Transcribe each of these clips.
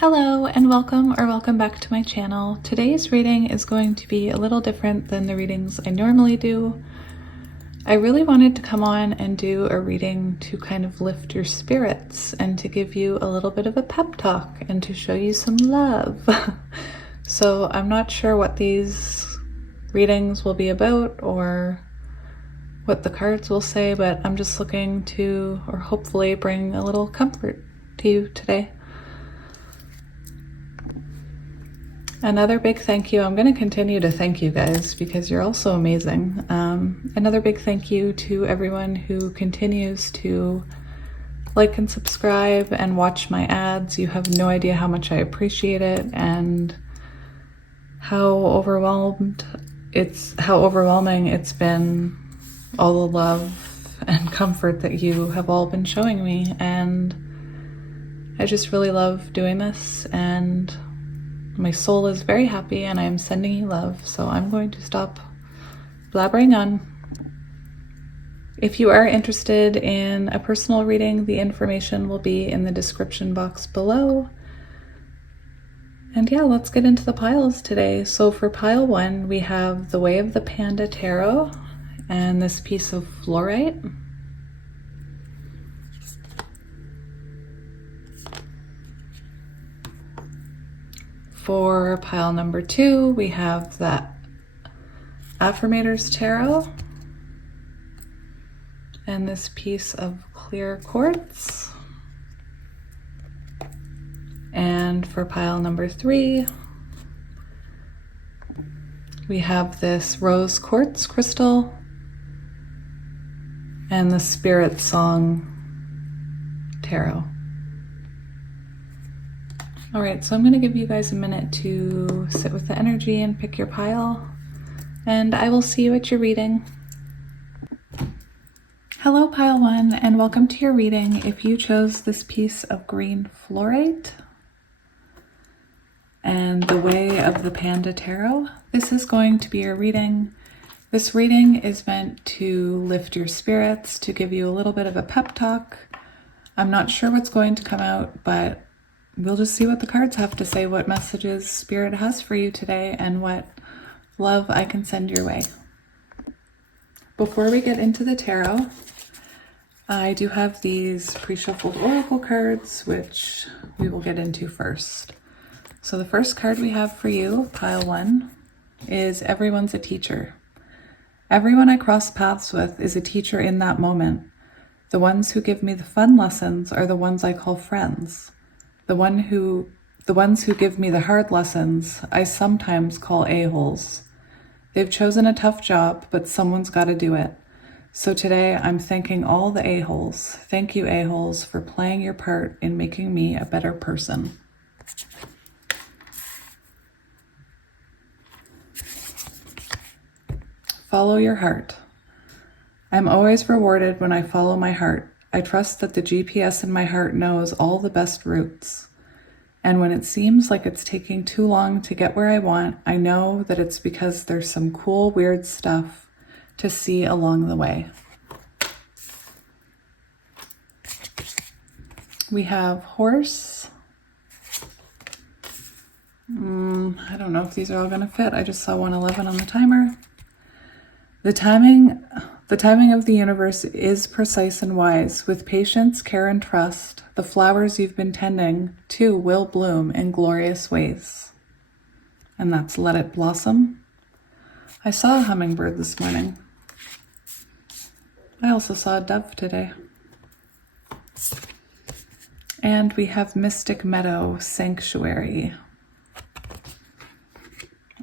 Hello and welcome back to my channel. Today's reading is going to be a little different than the readings I normally do. I really wanted to come on and do a reading to kind of lift your spirits and to give you a little bit of a pep talk and to show you some love. So I'm not sure what these readings will be about or what the cards will say, but I'm just looking to, or hopefully bring a little comfort to you today. Another big thank you. I'm going to continue to thank you guys because you're all so amazing. Another big thank you to everyone who continues to like and subscribe and watch my ads. You have no idea how much I appreciate it and how overwhelming it's been, all the love and comfort that you have all been showing me. And I just really love doing this, and my soul is very happy and I am sending you love, so I'm going to stop blabbering on. If you are interested in a personal reading, the information will be in the description box below. And yeah, let's get into the piles today. So for pile 1, we have the Way of the Panda Tarot and this piece of fluorite. For pile number 2, we have the Affirmators Tarot and this piece of clear quartz. And for pile number 3, we have this rose quartz crystal and the Spirit Song Tarot. All right, so I'm going to give you guys a minute to sit with the energy and pick your pile, and I will see you at your reading. Hello, pile 1, and welcome to your reading. If you chose this piece of green fluorite and the Way of the Panda Tarot, this is going to be your reading. This reading is meant to lift your spirits, to give you a little bit of a pep talk. I'm not sure what's going to come out, but we'll just see what the cards have to say, what messages Spirit has for you today, and what love I can send your way. Before we get into the tarot, I do have these pre-shuffled oracle cards, which we will get into first. So the first card we have for you, pile 1, is Everyone's a Teacher. Everyone I cross paths with is a teacher in that moment. The ones who give me the fun lessons are the ones I call friends. The ones who give me the hard lessons, I sometimes call a-holes. They've chosen a tough job, but someone's got to do it. So today I'm thanking all the a-holes. Thank you, a-holes, for playing your part in making me a better person. Follow your heart. I'm always rewarded when I follow my heart. I trust that the GPS in my heart knows all the best routes. And when it seems like it's taking too long to get where I want, I know that it's because there's some cool, weird stuff to see along the way. We have Horse. I don't know if these are all going to fit. I just saw 111 on the timer. The timing of the universe is precise and wise. With patience, care, and trust, the flowers you've been tending too will bloom in glorious ways. And that's Let It Blossom. I saw a hummingbird this morning. I also saw a dove today. And we have Mystic Meadow Sanctuary.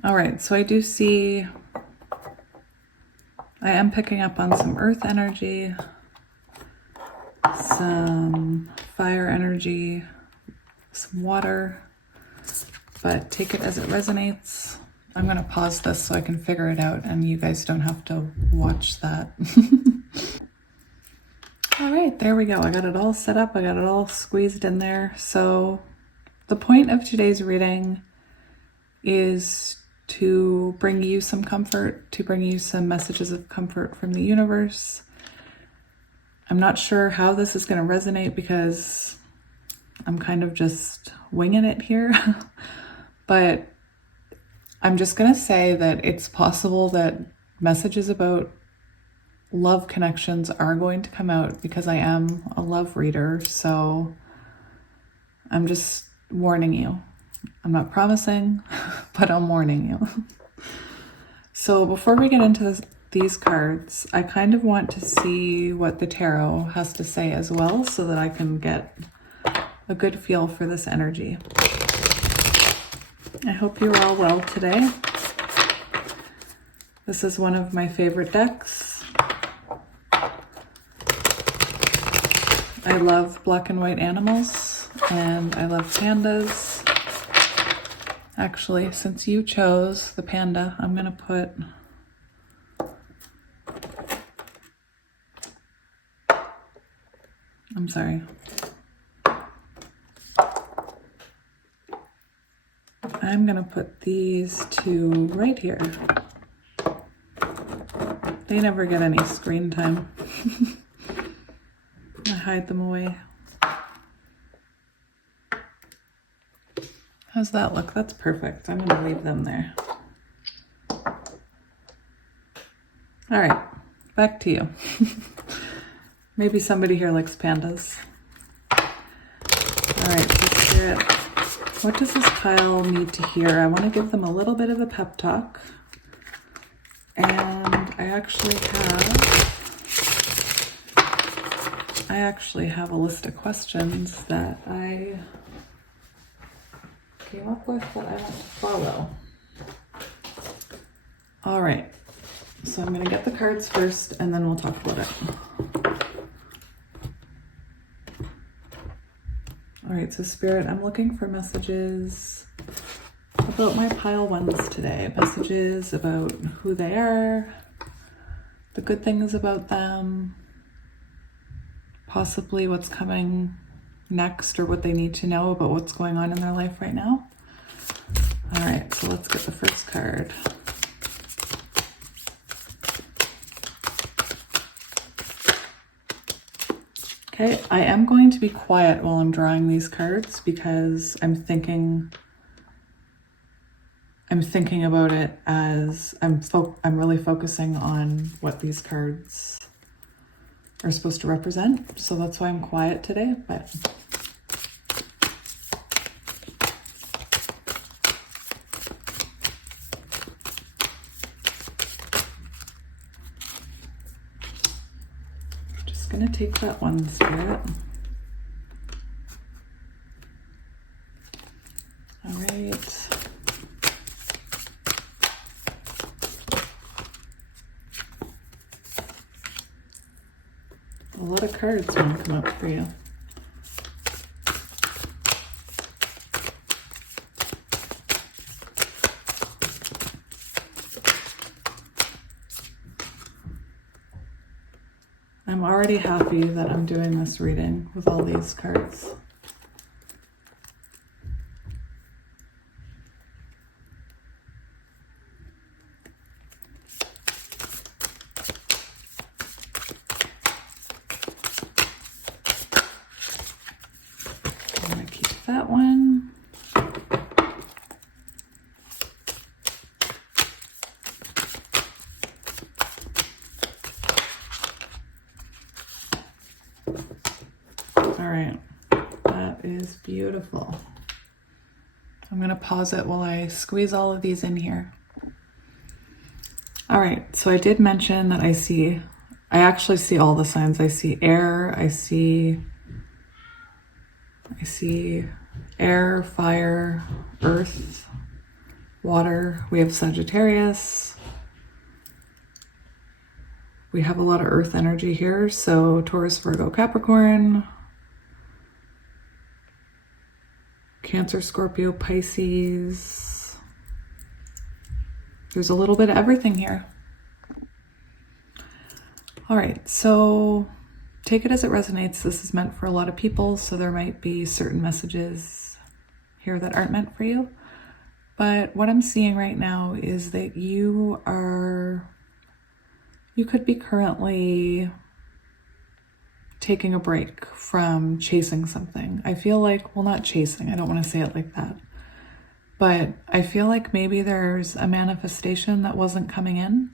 All right, so I am picking up on some earth energy, some fire energy, some water, but take it as it resonates. I'm going to pause this so I can figure it out and you guys don't have to watch that. All right, there we go. I got it all set up. I got it all squeezed in there. So the point of today's reading is to bring you some comfort, to bring you some messages of comfort from the universe. I'm not sure how this is going to resonate because I'm kind of just winging it here, but I'm just going to say that it's possible that messages about love connections are going to come out because I am a love reader. So I'm just warning you. I'm not promising, but I'm warning you. So before we get into these cards, I kind of want to see what the tarot has to say as well so that I can get a good feel for this energy. I hope you're all well today. This is one of my favorite decks. I love black and white animals, and I love pandas. Actually, since you chose the panda, I'm going to put I'm going to put these two right here. They never get any screen time. I hide them away. How's that look? That's perfect. I'm going to leave them there. All right, back to you. Maybe somebody here likes pandas. All right, so Spirit, what does this pile need to hear? I want to give them a little bit of a pep talk. And I actually have a list of questions that I came up with that I want to follow. All right, so I'm going to get the cards first and then we'll talk about it. All right, so Spirit, I'm looking for messages about my pile ones today. Messages about who they are, the good things about them, possibly what's coming next or what they need to know about what's going on in their life right now. All right, so let's get the first card. Okay, I am going to be quiet while I'm drawing these cards because I'm thinking about it as I'm really focusing on what these cards are supposed to represent. So that's why I'm quiet today, but just gonna take that one, Spirit. All right. A lot of cards want to come up for you. I'm already happy that I'm doing this reading with all these cards. That one. All right, that is beautiful. I'm going to pause it while I squeeze all of these in here. All right, so I did mention that I actually see all the signs. I see air, I see air, fire, earth, water. We have Sagittarius. We have a lot of earth energy here. So Taurus, Virgo, Capricorn, Cancer, Scorpio, Pisces. There's a little bit of everything here. All right, so take it as it resonates. This is meant for a lot of people, so there might be certain messages here that aren't meant for you. But what I'm seeing right now is that you could be currently taking a break from chasing something. I feel like, well, not chasing, I don't want to say it like that, but I feel like maybe there's a manifestation that wasn't coming in,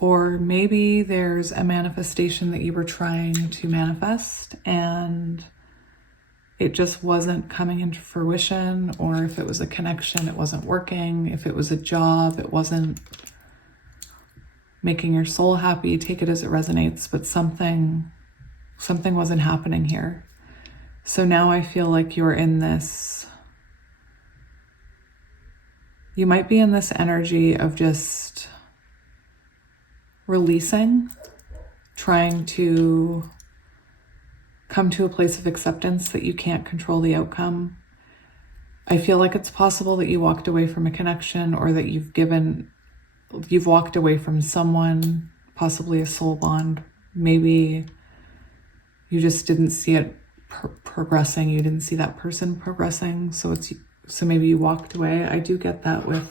or maybe there's a manifestation that you were trying to manifest and it just wasn't coming into fruition, or if it was a connection, it wasn't working. If it was a job, it wasn't making your soul happy. Take it as it resonates, but something wasn't happening here. So now I feel like you're in this, you might be in this energy of just releasing, trying to come to a place of acceptance that you can't control the outcome. I feel like it's possible that you walked away from a connection, or that you've walked away from someone, possibly a soul bond. Maybe you just didn't see it progressing. You didn't see that person progressing. So maybe you walked away. I do get that with,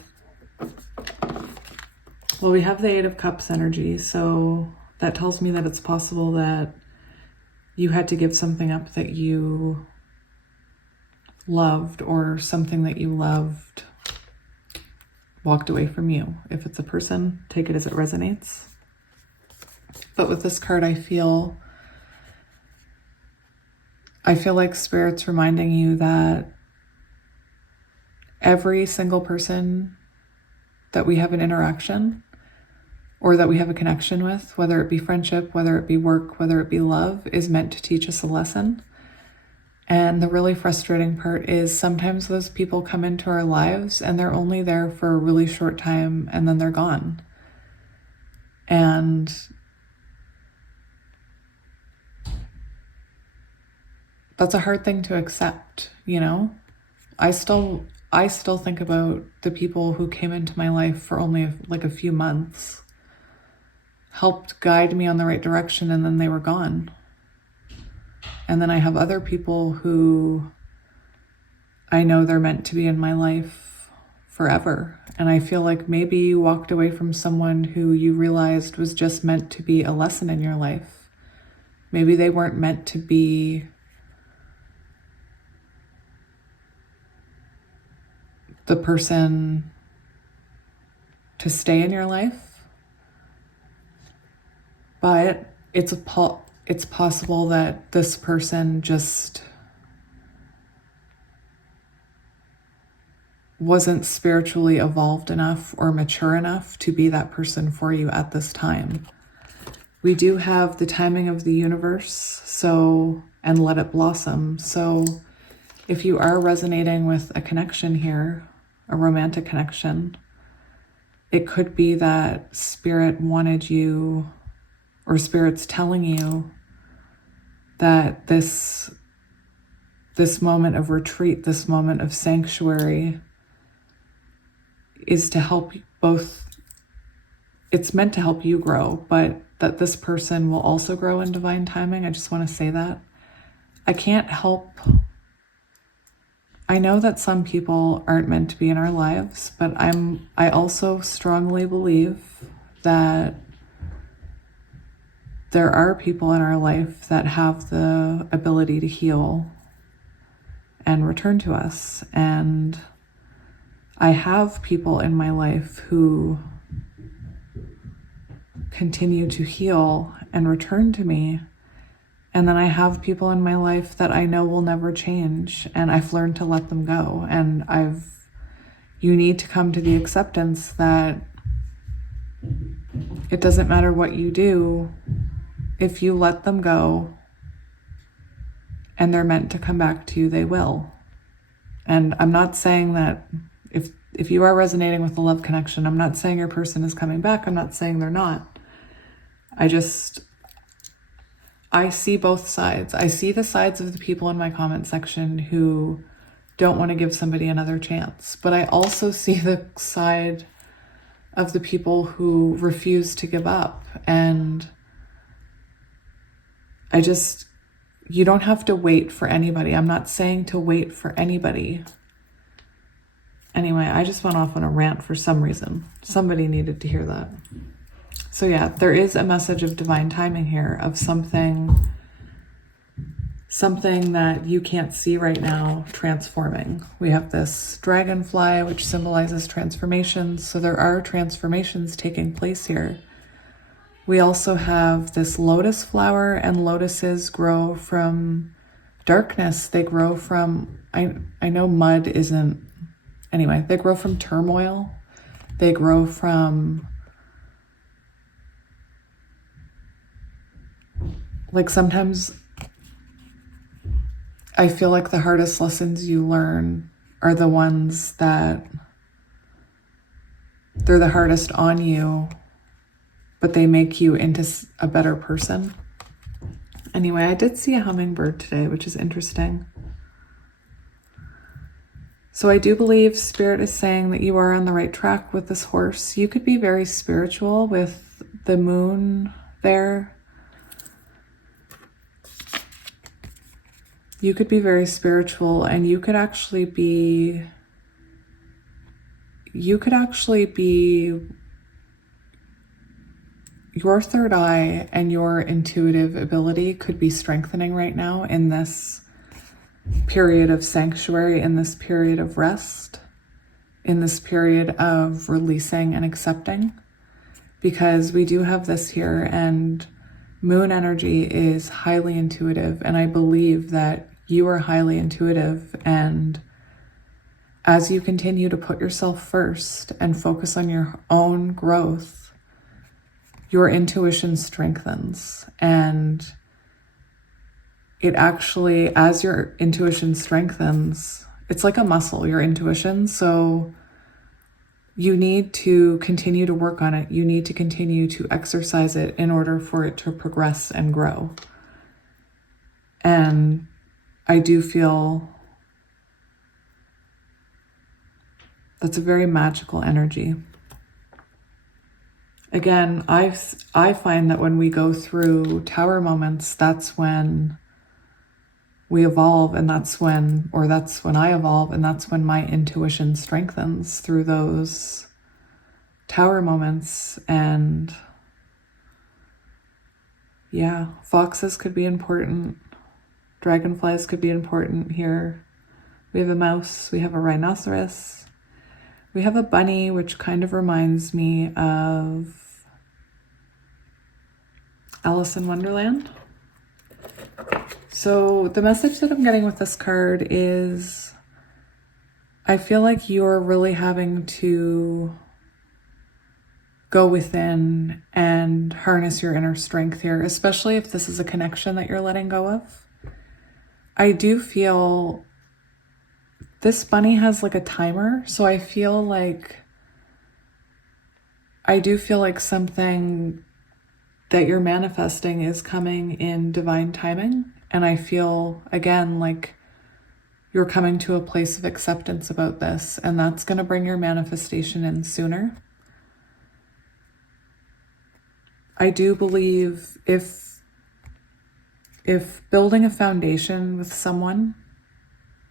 well, we have the Eight of Cups energy. So that tells me that it's possible that you had to give something up that you loved, or something that you loved walked away from you. If it's a person, take it as it resonates. But with this card, I feel like Spirit's reminding you that every single person that we have an interaction, or that we have a connection with, whether it be friendship, whether it be work, whether it be love, is meant to teach us a lesson. And the really frustrating part is sometimes those people come into our lives and they're only there for a really short time and then they're gone. And that's a hard thing to accept, you know? I still think about the people who came into my life for only like a few months, helped guide me on the right direction, and then they were gone. And then I have other people who I know they're meant to be in my life forever. And I feel like maybe you walked away from someone who you realized was just meant to be a lesson in your life. Maybe they weren't meant to be the person to stay in your life. But it's possible that this person just wasn't spiritually evolved enough or mature enough to be that person for you at this time. We do have the timing of the universe, and let it blossom. So if you are resonating with a connection here, a romantic connection, it could be that Spirit wanted you, or Spirit's telling you that this moment of retreat, this moment of sanctuary is to help both. It's meant to help you grow, but that this person will also grow in divine timing. I just want to say that. I can't help. I know that some people aren't meant to be in our lives, but I also strongly believe that there are people in our life that have the ability to heal and return to us. And I have people in my life who continue to heal and return to me. And then I have people in my life that I know will never change, and I've learned to let them go. And you need to come to the acceptance that it doesn't matter what you do. If you let them go and they're meant to come back to you, they will. And I'm not saying that if you are resonating with the love connection, I'm not saying your person is coming back. I'm not saying they're not. I see both sides. I see the sides of the people in my comment section who don't want to give somebody another chance. But I also see the side of the people who refuse to give up. And you don't have to wait for anybody. I'm not saying to wait for anybody. Anyway, I just went off on a rant for some reason. Somebody needed to hear that. So yeah, there is a message of divine timing here, of something that you can't see right now transforming. We have this dragonfly, which symbolizes transformations. So there are transformations taking place here. We also have this lotus flower, and lotuses grow from darkness. They grow from, I know mud isn't, anyway, they grow from turmoil. They grow from, like, sometimes I feel like the hardest lessons you learn are the ones that they're the hardest on you, but they make you into a better person. Anyway, I did see a hummingbird today, which is interesting. So I do believe Spirit is saying that you are on the right track with this horse. You could be very spiritual with the moon there. You could be very spiritual, and you could actually be your third eye and your intuitive ability could be strengthening right now in this period of sanctuary, in this period of rest, in this period of releasing and accepting, because we do have this here, and moon energy is highly intuitive, and I believe that you are highly intuitive, and as you continue to put yourself first and focus on your own growth, your intuition strengthens. And it actually, as your intuition strengthens, it's like a muscle, your intuition. So you need to continue to work on it. You need to continue to exercise it in order for it to progress and grow. And I do feel that's a very magical energy. Again, I find that when we go through tower moments, that's when we evolve, and that's when I evolve, and that's when my intuition strengthens through those tower moments. And yeah, foxes could be important. Dragonflies could be important here. We have a mouse, we have a rhinoceros, we have a bunny, which kind of reminds me of Alice in Wonderland. So the message that I'm getting with this card is, I feel like you're really having to go within and harness your inner strength here, especially if this is a connection that you're letting go of. I do feel this bunny has like a timer, so I do feel like something that you're manifesting is coming in divine timing. And I feel, again, like you're coming to a place of acceptance about this, and that's going to bring your manifestation in sooner. I do believe if building a foundation with someone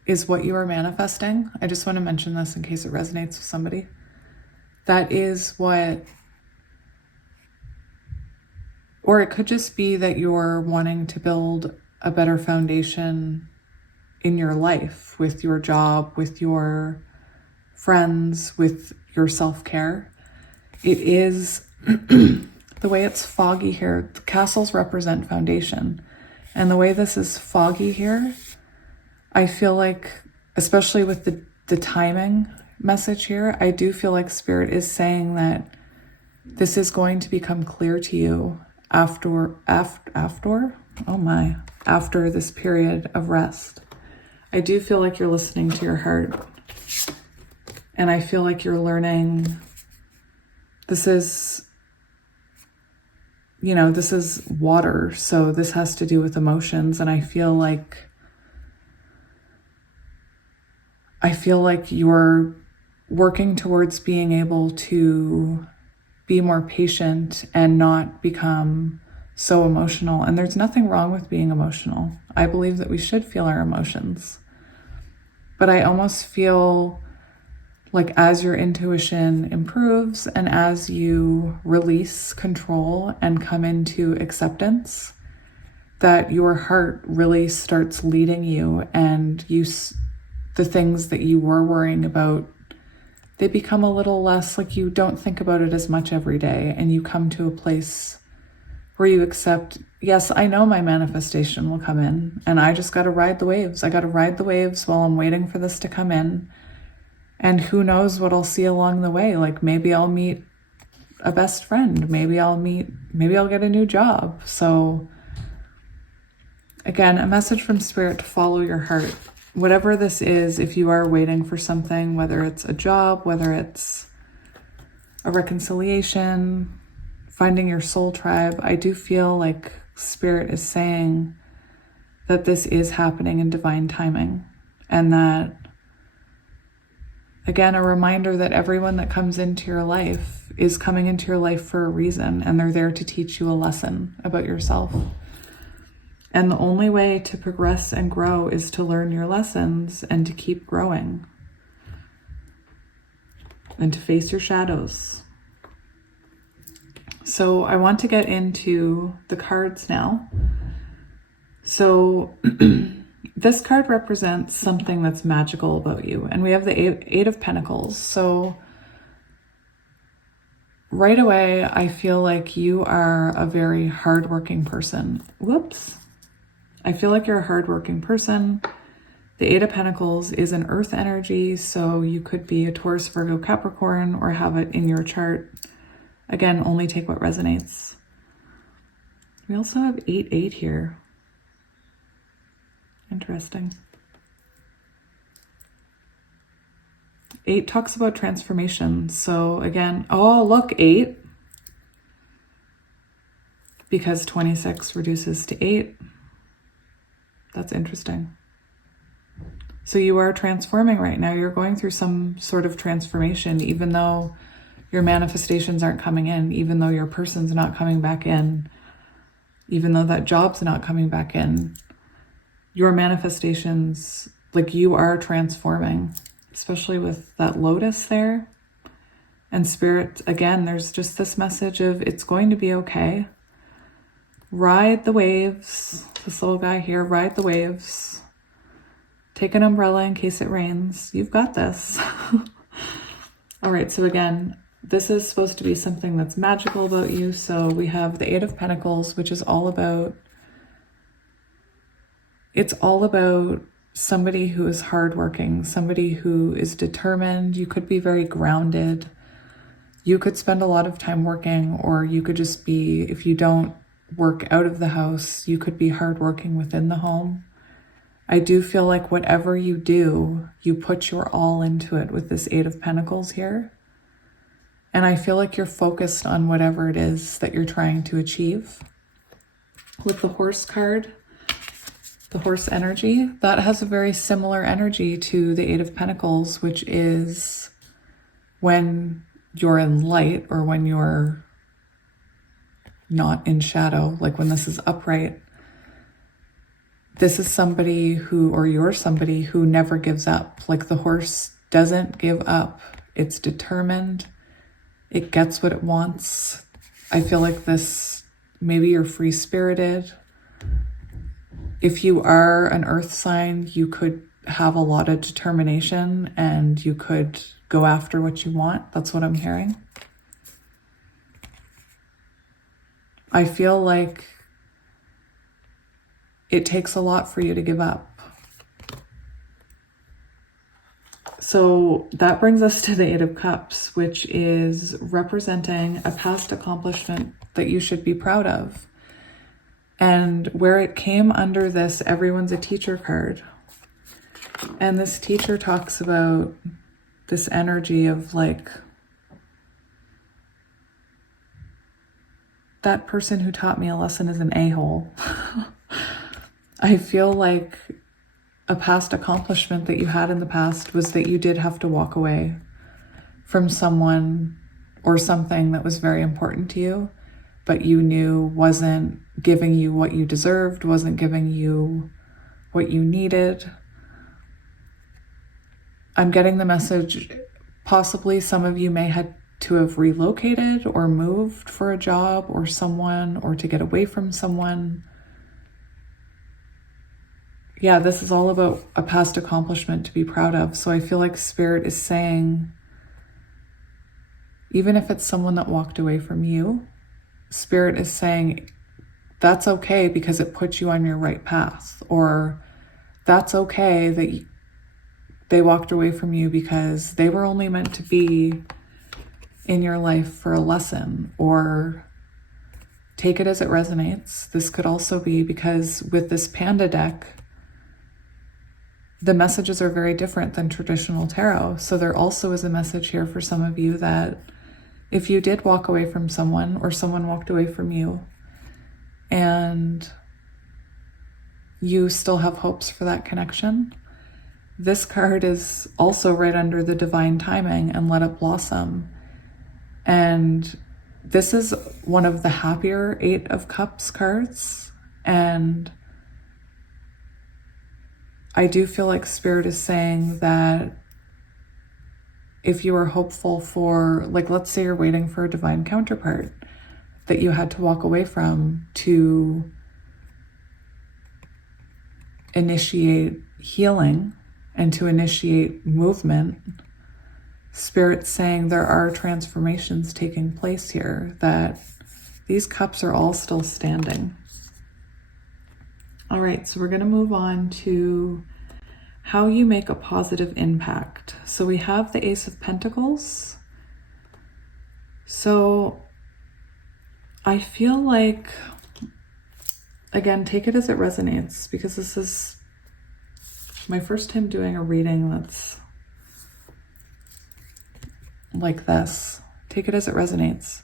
is what you are manifesting, I just want to mention this in case it resonates with somebody. That is what, or it could just be that you're wanting to build a better foundation in your life, with your job, with your friends, with your self-care. It is, the way it's foggy here, the castles represent foundation. And the way this is foggy here, I feel like, especially with the timing message here, I do feel like Spirit is saying that this is going to become clear to you after this period of rest. I do feel like you're listening to your heart, and I feel like you're learning. This is water, so this has to do with emotions, and I feel like you're working towards being able to be more patient and not become so emotional. And there's nothing wrong with being emotional. I believe that we should feel our emotions. But I almost feel like as your intuition improves and as you release control and come into acceptance, that your heart really starts leading you, and the things that you were worrying about, they become a little less, like you don't think about it as much every day, and you come to a place where you accept, yes, I know my manifestation will come in, and I just got to ride the waves. I got to ride the waves while I'm waiting for this to come in. And who knows what I'll see along the way. Like maybe I'll meet a best friend. Maybe I'll get a new job. So again, a message from Spirit to follow your heart. Whatever this is, if you are waiting for something, whether it's a job, whether it's a reconciliation, finding your soul tribe, I do feel like Spirit is saying that this is happening in divine timing. And that, again, a reminder that everyone that comes into your life is coming into your life for a reason, and they're there to teach you a lesson about yourself. And the only way to progress and grow is to learn your lessons and to keep growing and to face your shadows. So I want to get into the cards now. So this card represents something that's magical about you. And we have the Eight of Pentacles. So right away, I feel like you are a very hardworking person. Whoops. I feel like you're a hardworking person. The Eight of Pentacles is an earth energy, so you could be a Taurus, Virgo, Capricorn, or have it in your chart. Again, only take what resonates. We also have 8-8 here. Interesting. 8 talks about transformation. So again, oh, look, 8. Because 26 reduces to 8. That's interesting. So you are transforming right now. You're going through some sort of transformation, even though your manifestations aren't coming in, even though your person's not coming back in, even though that job's not coming back in. Your manifestations, like you are transforming, especially with that lotus there. And Spirit, again, there's just this message of it's going to be okay. Ride the waves. This little guy here, ride the waves. Take an umbrella in case it rains. You've got this. All right, so again, this is supposed to be something that's magical about you. So we have the Eight of Pentacles, which is all about, it's all about somebody who is hardworking, somebody who is determined. You could be very grounded. You could spend a lot of time working, or you could just be, if you don't work out of the house, you could be hardworking within the home. I do feel like whatever you do, you put your all into it with this Eight of Pentacles here. And I feel like you're focused on whatever it is that you're trying to achieve. With the Horse card, the horse energy, that has a very similar energy to the Eight of Pentacles, which is when you're in light or when you're not in shadow, like when this is upright. This is somebody who, or you're somebody who never gives up. Like the horse doesn't give up. It's determined. It gets what it wants. I feel like this, maybe you're free-spirited. If you are an earth sign, you could have a lot of determination and you could go after what you want. That's what I'm hearing. I feel like it takes a lot for you to give up. So that brings us to the Eight of Cups, which is representing a past accomplishment that you should be proud of. And where it came under this, everyone's a teacher card. And this teacher talks about this energy of like, that person who taught me a lesson is an a-hole. I feel like a past accomplishment that you had in the past was that you did have to walk away from someone or something that was very important to you, but you knew wasn't giving you what you deserved, wasn't giving you what you needed. I'm getting the message, Possibly some of you may had to have relocated or moved for a job or someone, or to get away from someone. Yeah, this is all about a past accomplishment to be proud of. So I feel like Spirit is saying, even if it's someone that walked away from you, Spirit is saying, that's okay because it puts you on your right path. Or that's okay that they walked away from you because they were only meant to be in your life for a lesson. Or take it as it resonates. This could also be because with this Panda deck, the messages are very different than traditional tarot. So there also is a message here for some of you that if you did walk away from someone, or someone walked away from you, and you still have hopes for that connection, this card is also right under the divine timing and let it blossom. And this is one of the happier 8 of Cups cards. And I do feel like Spirit is saying that if you are hopeful for, like, let's say you're waiting for a divine counterpart that you had to walk away from to initiate healing and to initiate movement, Spirit's saying there are transformations taking place here, that these cups are all still standing. All right, so we're going to move on to how you make a positive impact. So we have the Ace of Pentacles. So I feel like, again, take it as it resonates, because this is my first time doing a reading that's like this. Take it as it resonates.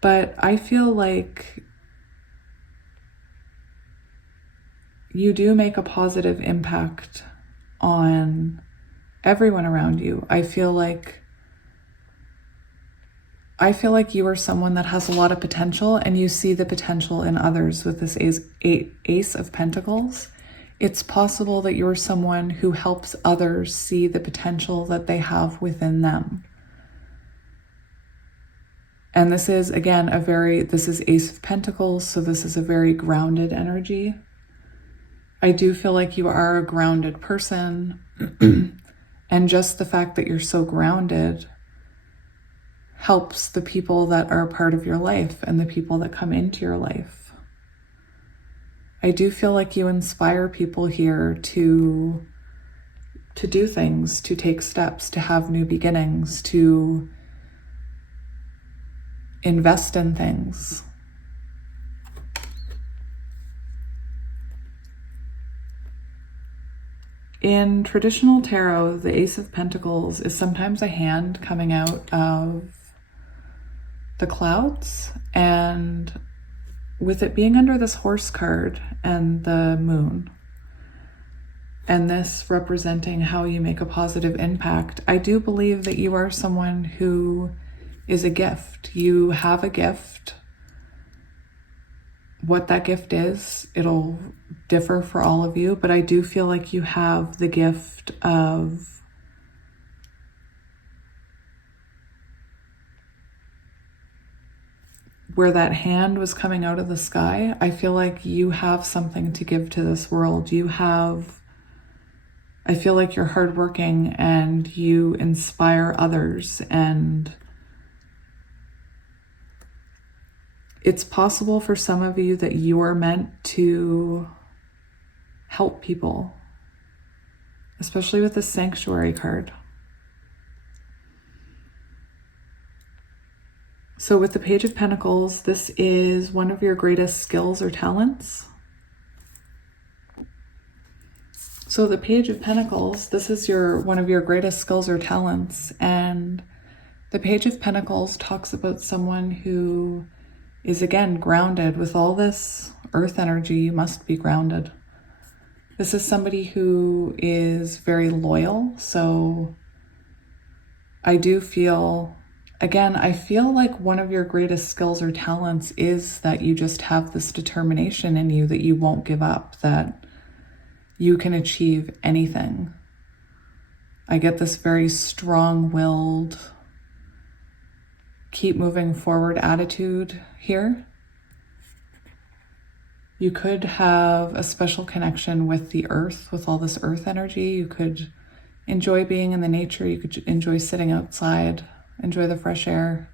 But I feel like you do make a positive impact on everyone around you. I feel like you are someone that has a lot of potential, and you see the potential in others with this Ace of Pentacles. It's possible that you're someone who helps others see the potential that they have within them. And this is, again, this is Ace of Pentacles, so this is a very grounded energy. I do feel like you are a grounded person. And just the fact that you're so grounded helps the people that are a part of your life and the people that come into your life. I do feel like you inspire people here to do things, to take steps, to have new beginnings, to invest in things. In traditional tarot, the Ace of Pentacles is sometimes a hand coming out of the clouds, and with it being under this horse card and the moon, and this representing how you make a positive impact, I do believe that you are someone who is a gift. You have a gift. What that gift is, it'll differ for all of you, but I do feel like you have the gift of where that hand was coming out of the sky. I feel like you have something to give to this world. I feel like you're hardworking and you inspire others, and it's possible for some of you that you are meant to help people, especially with the Sanctuary card. So with the Page of Pentacles, this is one of your greatest skills or talents. So the Page of Pentacles, this is one of your greatest skills or talents. And the Page of Pentacles talks about someone who is, again, grounded. With all this earth energy, you must be grounded. This is somebody who is very loyal. So I do feel, again, I feel like one of your greatest skills or talents is that you just have this determination in you that you won't give up, that you can achieve anything. I get this very strong-willed, keep moving forward attitude here. You could have a special connection with the earth, with all this earth energy. You could enjoy being in the nature. You could enjoy sitting outside, enjoy the fresh air.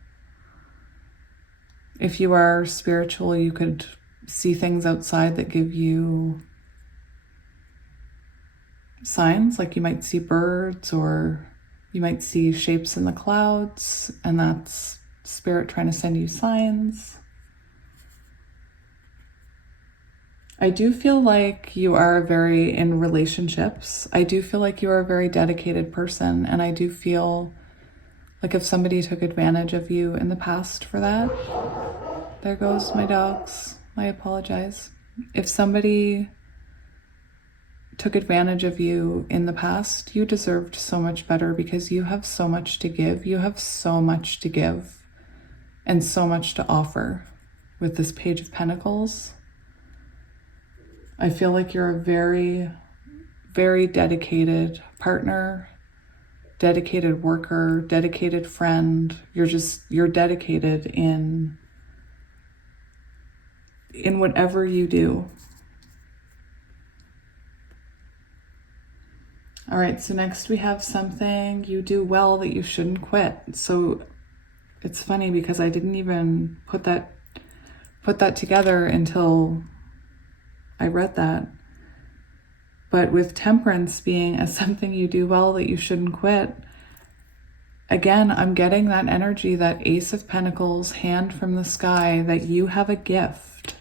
If you are spiritual, you could see things outside that give you signs, like you might see birds or you might see shapes in the clouds, and that's spirit trying to send you signs. I do feel like you are very in relationships. I do feel like you are a very dedicated person, and I do feel like if somebody took advantage of you in the past for that, there goes my dogs. I apologize. If somebody took advantage of you in the past, you deserved so much better because you have so much to give. You have so much to give and so much to offer with this Page of Pentacles. I feel like you're a very, very dedicated partner, dedicated worker, dedicated friend. You're dedicated in whatever you do. All right, so next we have something you do well that you shouldn't quit. So it's funny because I didn't even put that together until I read that. But with temperance being as something you do well that you shouldn't quit, again, I'm getting that energy, that Ace of Pentacles, hand from the sky, that you have a gift,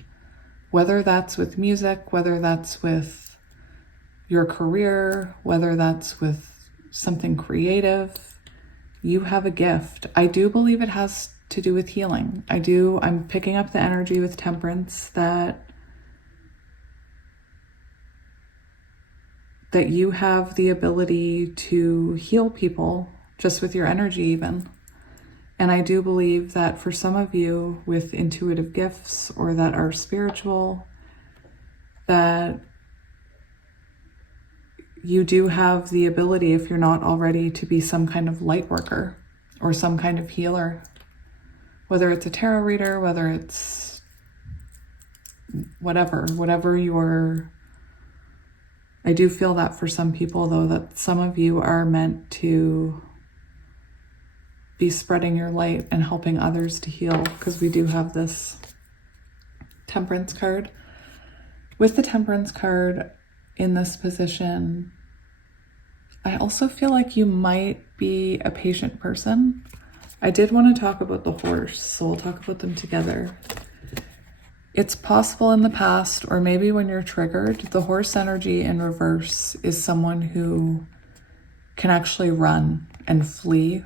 whether that's with music, whether that's with your career, whether that's with something creative. You have a gift. I do believe it has to do with healing. I'm picking up the energy with temperance that you have the ability to heal people just with your energy even. And I do believe that for some of you with intuitive gifts or that are spiritual, that you do have the ability, if you're not already, to be some kind of light worker or some kind of healer, whether it's a tarot reader, whether it's whatever I do feel that for some people, though, that some of you are meant to be spreading your light and helping others to heal, because we do have this Temperance card. With the Temperance card in this position, I also feel like you might be a patient person. I did want to talk about the horse, so we'll talk about them together. It's possible in the past, or maybe when you're triggered, the horse energy in reverse is someone who can actually run and flee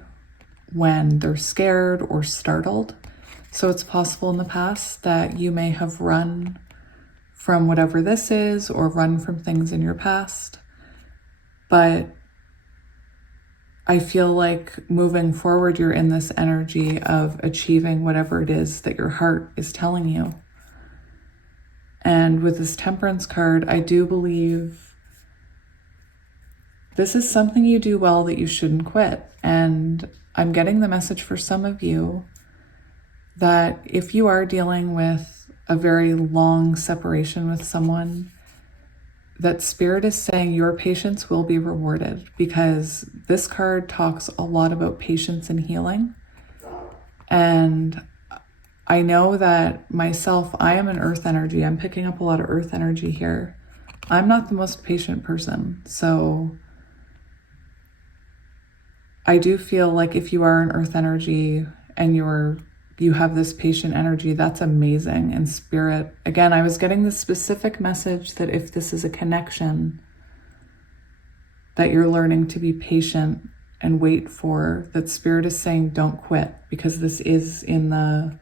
when they're scared or startled. So it's possible in the past that you may have run from whatever this is or run from things in your past. But I feel like moving forward, you're in this energy of achieving whatever it is that your heart is telling you. And with this Temperance card, I do believe this is something you do well that you shouldn't quit. And I'm getting the message for some of you that if you are dealing with a very long separation with someone, that Spirit is saying your patience will be rewarded, because this card talks a lot about patience and healing. And I know that myself, I am an earth energy. I'm picking up a lot of earth energy here. I'm not the most patient person. So I do feel like if you are an earth energy and you have this patient energy, that's amazing. And Spirit, again, I was getting this specific message that if this is a connection, that you're learning to be patient and wait for, that Spirit is saying don't quit, because this is in the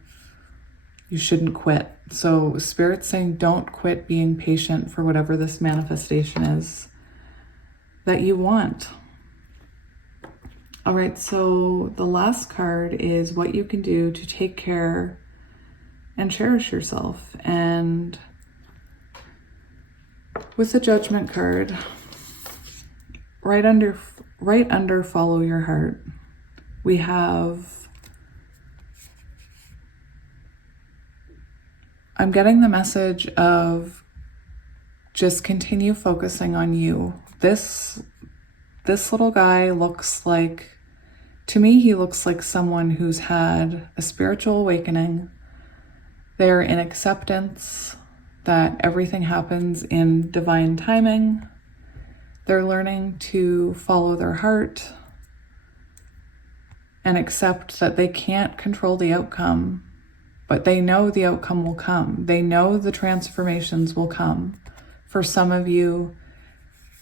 you shouldn't quit. So Spirit's saying don't quit being patient for whatever this manifestation is that you want. All right, so the last card is what you can do to take care and cherish yourself. And with the Judgment card, right right under follow your heart, we have, I'm getting the message of just continue focusing on you. This little guy looks like, to me, he looks like someone who's had a spiritual awakening. They're in acceptance that everything happens in divine timing. They're learning to follow their heart and accept that they can't control the outcome, but they know the outcome will come. They know the transformations will come. For some of you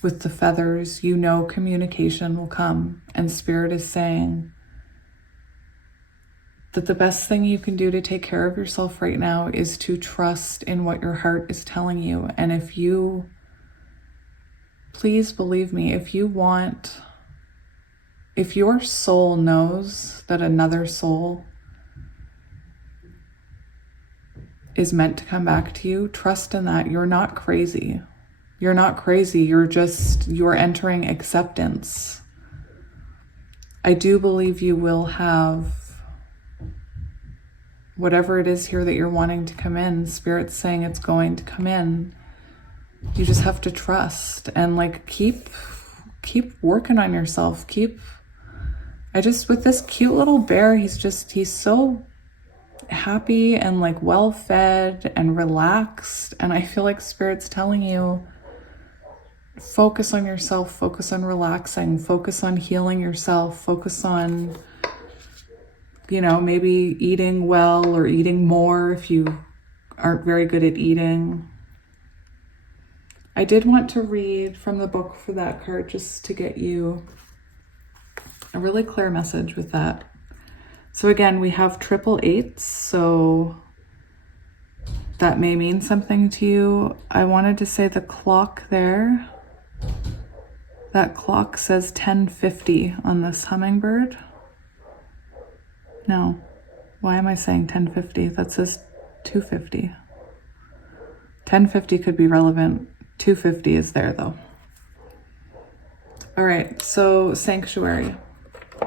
with the feathers, you know communication will come, and Spirit is saying that the best thing you can do to take care of yourself right now is to trust in what your heart is telling you. And if you, please believe me, if your soul knows that another soul is meant to come back to you, trust in that. You're not crazy. You're not crazy. You're entering acceptance. I do believe you will have whatever it is here that you're wanting to come in. Spirit's saying it's going to come in. You just have to trust and like keep working on yourself. With this cute little bear, he's so happy and like well fed and relaxed. And I feel like Spirit's telling you, focus on yourself, focus on relaxing, focus on healing yourself, focus on, maybe eating well or eating more if you aren't very good at eating. I did want to read from the book for that card just to get you a really clear message with that. So again, we have 888s, so that may mean something to you. I wanted to say the clock there, that clock says 10:50 on this hummingbird. No, why am I saying 10:50? That says 2:50. 10:50 could be relevant. 2:50 is there though. All right, so Sanctuary.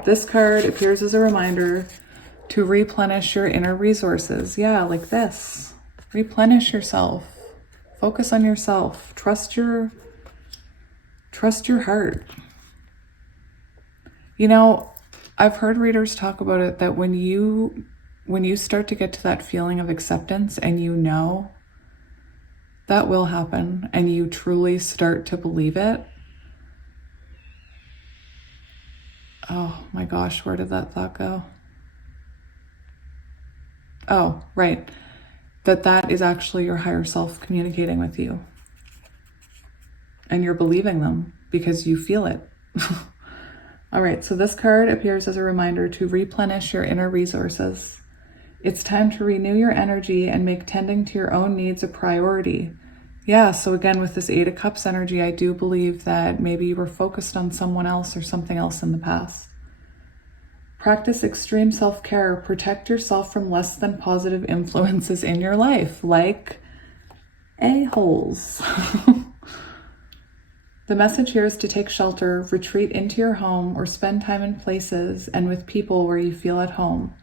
This card appears as a reminder to replenish your inner resources. Yeah, like this. Replenish yourself. Focus on yourself. Trust your heart. I've heard readers talk about it that when you start to get to that feeling of acceptance and that will happen and you truly start to believe it. Oh my gosh, where did that thought go? Oh, right. That is actually your higher self communicating with you. And you're believing them because you feel it. All right, so this card appears as a reminder to replenish your inner resources. It's time to renew your energy and make tending to your own needs a priority. Yeah, so again, with this 8 of Cups energy, I do believe that maybe you were focused on someone else or something else in the past. Practice extreme self-care. Protect yourself from less than positive influences in your life, like a-holes. The message here is to take shelter, retreat into your home, or spend time in places and with people where you feel at home.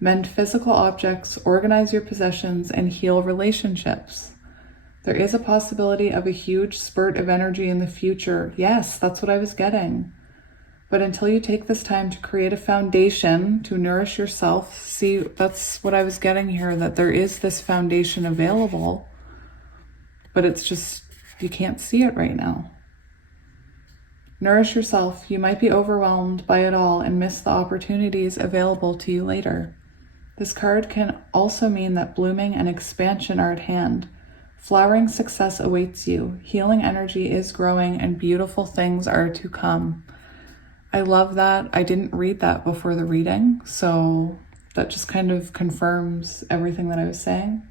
Mend physical objects, organize your possessions, and heal relationships. There is a possibility of a huge spurt of energy in the future. Yes, that's what I was getting. But until you take this time to create a foundation to nourish yourself, see, that's what I was getting here, that there is this foundation available, but it's just, you can't see it right now. Nourish yourself. You might be overwhelmed by it all and miss the opportunities available to you later. This card can also mean that blooming and expansion are at hand. Flowering success awaits you. Healing energy is growing and beautiful things are to come. I love that. I didn't read that before the reading, so that just kind of confirms everything that I was saying.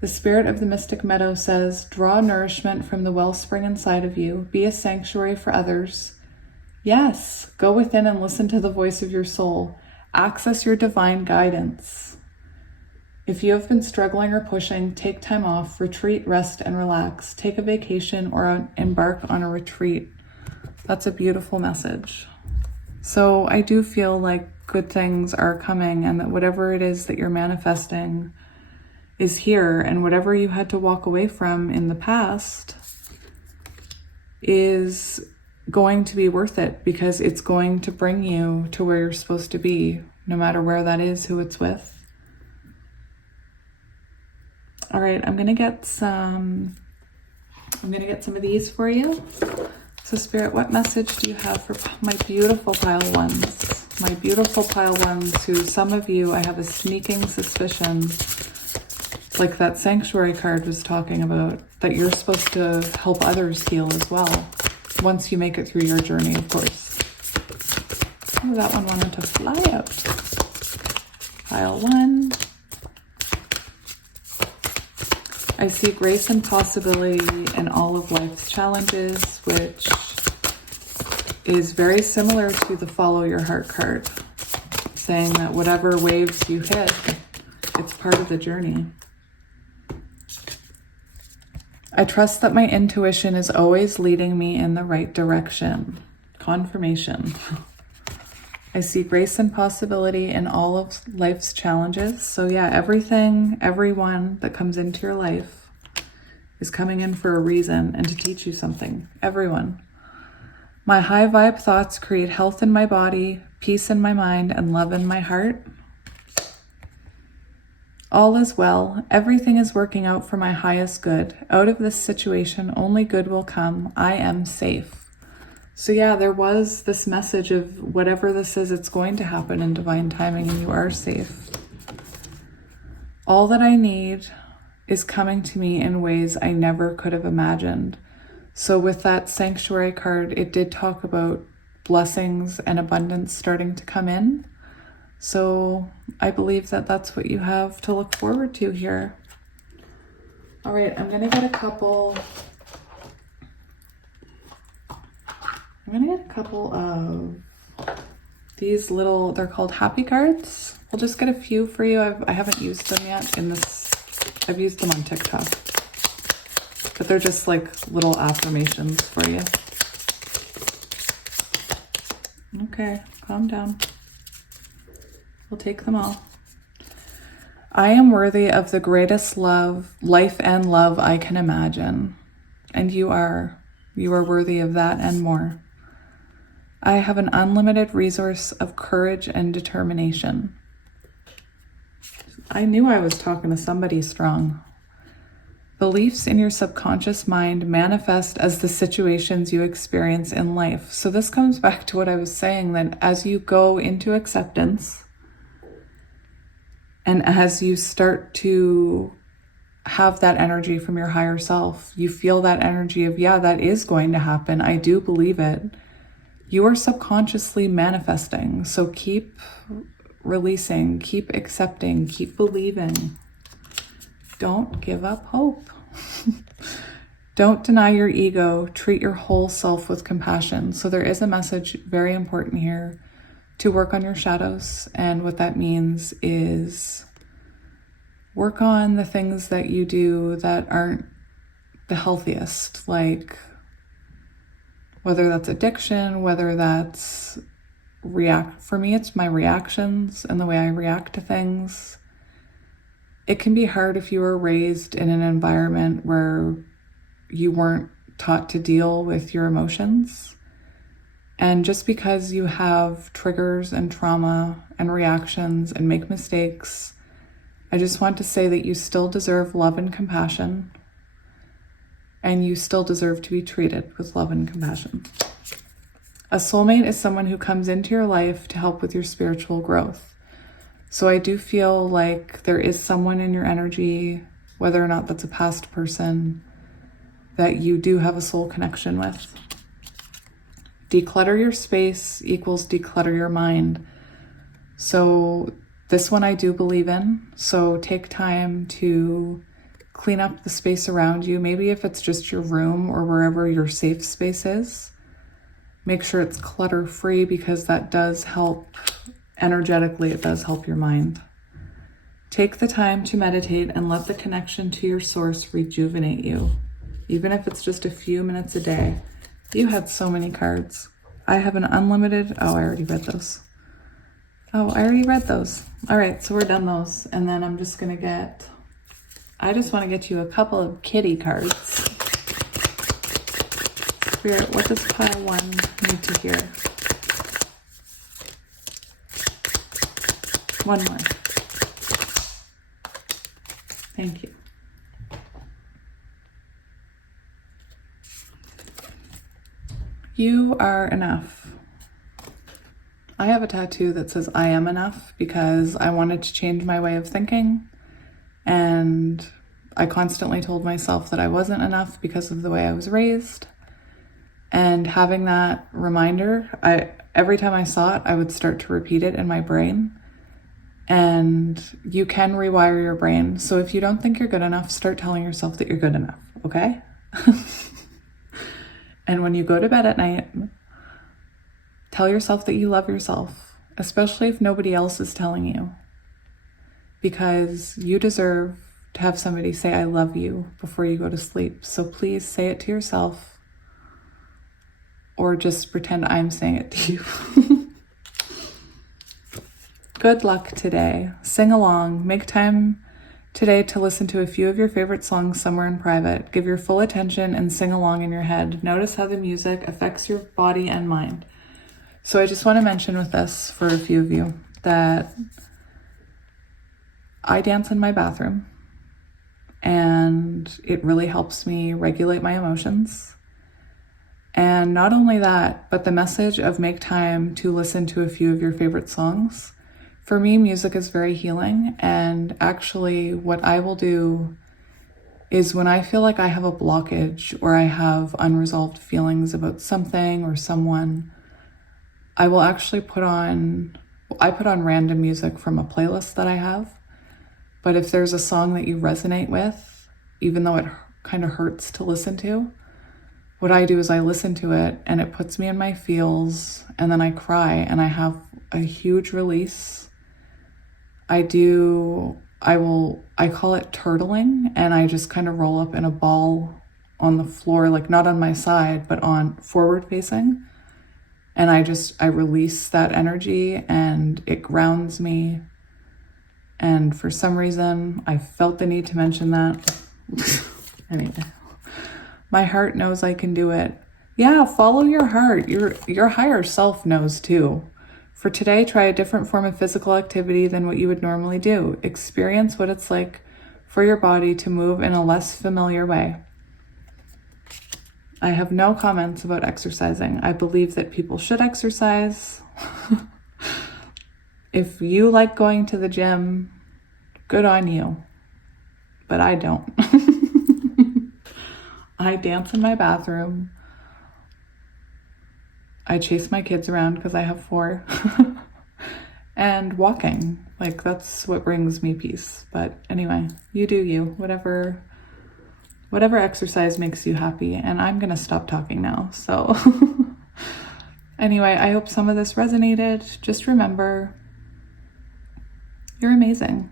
The spirit of the mystic meadow says, draw nourishment from the wellspring inside of you. Be a sanctuary for others. Yes, go within and listen to the voice of your soul. Access your divine guidance. If you have been struggling or pushing, take time off, retreat, rest, and relax. Take a vacation or embark on a retreat. That's a beautiful message. So I do feel like good things are coming, and that whatever it is that you're manifesting is here, and whatever you had to walk away from in the past is going to be worth it, because it's going to bring you to where you're supposed to be, no matter where that is, who it's with. All right, I'm gonna get some of these for you. So Spirit, what message do you have for my beautiful pile ones? My beautiful pile ones who, some of you, I have a sneaking suspicion, like that sanctuary card was talking about, that you're supposed to help others heal as well, once you make it through your journey, of course. Oh, that one wanted to fly out. Pile 1. I see grace and possibility in all of life's challenges, which is very similar to the follow your heart card, saying that whatever waves you hit, it's part of the journey. I trust that my intuition is always leading me in the right direction. Confirmation. I see grace and possibility in all of life's challenges. So yeah, everything, everyone that comes into your life is coming in for a reason and to teach you something. Everyone. My high vibe thoughts create health in my body, peace in my mind, and love in my heart. All is well. Everything is working out for my highest good. Out of this situation, only good will come. I am safe. So yeah, there was this message of whatever this is, it's going to happen in divine timing, and you are safe. All that I need is coming to me in ways I never could have imagined. So with that sanctuary card, it did talk about blessings and abundance starting to come in. So I believe that that's what you have to look forward to here. All right, I'm gonna get a couple of these little, they're called happy cards. We'll just get a few for you. I haven't used them yet in this, I've used them on TikTok, but they're just like little affirmations for you. Okay, calm down. We'll take them all. I am worthy of the greatest love, life and love I can imagine. And you are worthy of that and more. I have an unlimited resource of courage and determination. I knew I was talking to somebody strong. Beliefs in your subconscious mind manifest as the situations you experience in life. So this comes back to what I was saying, that as you go into acceptance, and as you start to have that energy from your higher self, you feel that energy of, yeah, that is going to happen. I do believe it. You are subconsciously manifesting. So keep releasing, keep accepting, keep believing. Don't give up hope. Don't deny your ego. Treat your whole self with compassion. So there is a message very important here to work on your shadows. And what that means is work on the things that you do that aren't the healthiest, like whether that's addiction, whether that's for me, it's my reactions and the way I react to things. It can be hard if you were raised in an environment where you weren't taught to deal with your emotions. And just because you have triggers and trauma and reactions and make mistakes, I just want to say that you still deserve love and compassion, and you still deserve to be treated with love and compassion. A soulmate is someone who comes into your life to help with your spiritual growth. So I do feel like there is someone in your energy, whether or not that's a past person, that you do have a soul connection with. Declutter your space equals declutter your mind. So this one I do believe in. So take time to clean up the space around you. Maybe if it's just your room or wherever your safe space is, make sure it's clutter free, because that does help energetically. It does help your mind. Take the time to meditate and let the connection to your source rejuvenate you. Even if it's just a few minutes a day, You had so many cards. I have an unlimited... Oh, I already read those. Oh, I already read those. All right, so we're done those. And then I'm just going to get... I just want to get you a couple of kitty cards. Spirit, what does pile 1 need to hear? One more. Thank you. You are enough. I have a tattoo that says I am enough because I wanted to change my way of thinking, and I constantly told myself that I wasn't enough because of the way I was raised. And having that reminder, every time I saw it, I would start to repeat it in my brain. And you can rewire your brain. So if you don't think you're good enough, start telling yourself that you're good enough, okay? And when you go to bed at night, tell yourself that you love yourself, especially if nobody else is telling you. Because you deserve to have somebody say, I love you before you go to sleep. So please say it to yourself, or just pretend I'm saying it to you. Good luck today. Sing along. Make time today to listen to a few of your favorite songs somewhere in private. Give your full attention and sing along in your head. Notice how the music affects your body and mind. So I just want to mention with this for a few of you that I dance in my bathroom, and it really helps me regulate my emotions. And not only that, but the message of make time to listen to a few of your favorite songs. For me, music is very healing, and actually what I will do is when I feel like I have a blockage or I have unresolved feelings about something or someone, I will actually put on random music from a playlist that I have. But if there's a song that you resonate with, even though it kind of hurts to listen to, what I do is I listen to it and it puts me in my feels, and then I cry and I have a huge release. I call it turtling, and I just kind of roll up in a ball on the floor, like not on my side, but on forward facing. And I release that energy and it grounds me. And for some reason, I felt the need to mention that. Anyway, my heart knows I can do it. Yeah, follow your heart. Your higher self knows too. For today, try a different form of physical activity than what you would normally do. Experience what it's like for your body to move in a less familiar way. I have no comments about exercising. I believe that people should exercise. If you like going to the gym, good on you. But I don't. I dance in my bathroom. I chase my kids around because I have 4. And walking, like that's what brings me peace. But anyway, you do you. Whatever exercise makes you happy. And I'm going to stop talking now. So anyway, I hope some of this resonated. Just remember, you're amazing.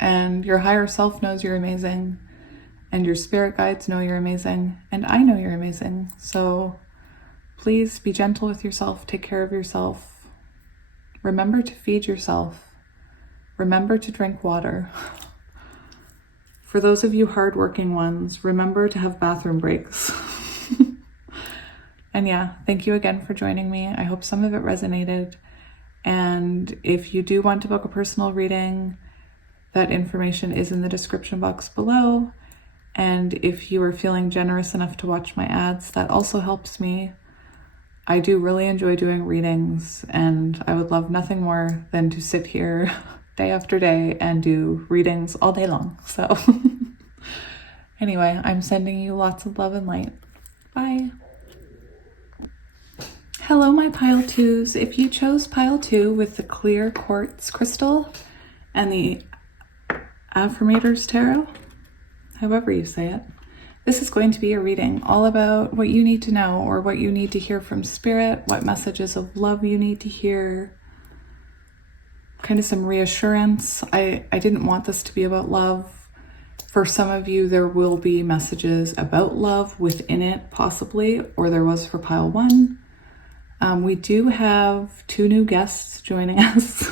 And your higher self knows you're amazing. And your spirit guides know you're amazing. And I know you're amazing. So please be gentle with yourself. Take care of yourself. Remember to feed yourself. Remember to drink water. For those of you hardworking ones, remember to have bathroom breaks. And yeah, thank you again for joining me. I hope some of it resonated. And if you do want to book a personal reading, that information is in the description box below. And if you are feeling generous enough to watch my ads, that also helps me. I do really enjoy doing readings, and I would love nothing more than to sit here day after day and do readings all day long. So anyway, I'm sending you lots of love and light. Bye. Hello, my pile 2s. If you chose pile 2 with the clear quartz crystal and the Affirmators Tarot, however you say it, this is going to be a reading all about what you need to know or what you need to hear from spirit, what messages of love you need to hear, kind of some reassurance. I didn't want this to be about love. For some of you, there will be messages about love within it, possibly, or there was for pile 1. We do have 2 new guests joining us.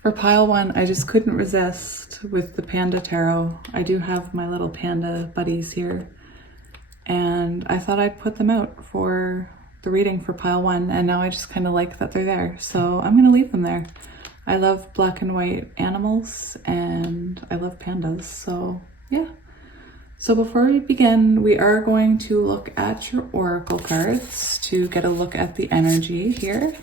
For pile 1, I just couldn't resist with the Panda Tarot. I do have my little panda buddies here, and I thought I'd put them out for the reading for pile 1, and now I just kind of like that they're there, so I'm going to leave them there. I love black and white animals, and I love pandas, so yeah. So before we begin, we are going to look at your oracle cards to get a look at the energy here,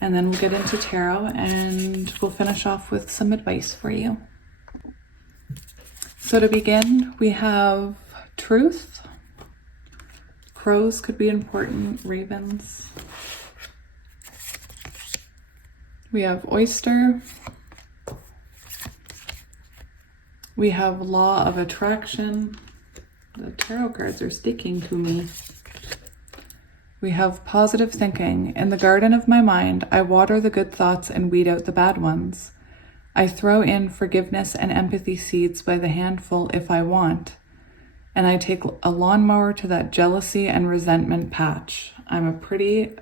and then we'll get into tarot, and we'll finish off with some advice for you. So to begin, we have truth. Crows could be important, ravens. We have oyster. We have law of attraction. The tarot cards are sticking to me. We have positive thinking. In the garden of my mind, I water the good thoughts and weed out the bad ones. I throw in forgiveness and empathy seeds by the handful if I want. And I take a lawnmower to that jealousy and resentment patch. I'm a pretty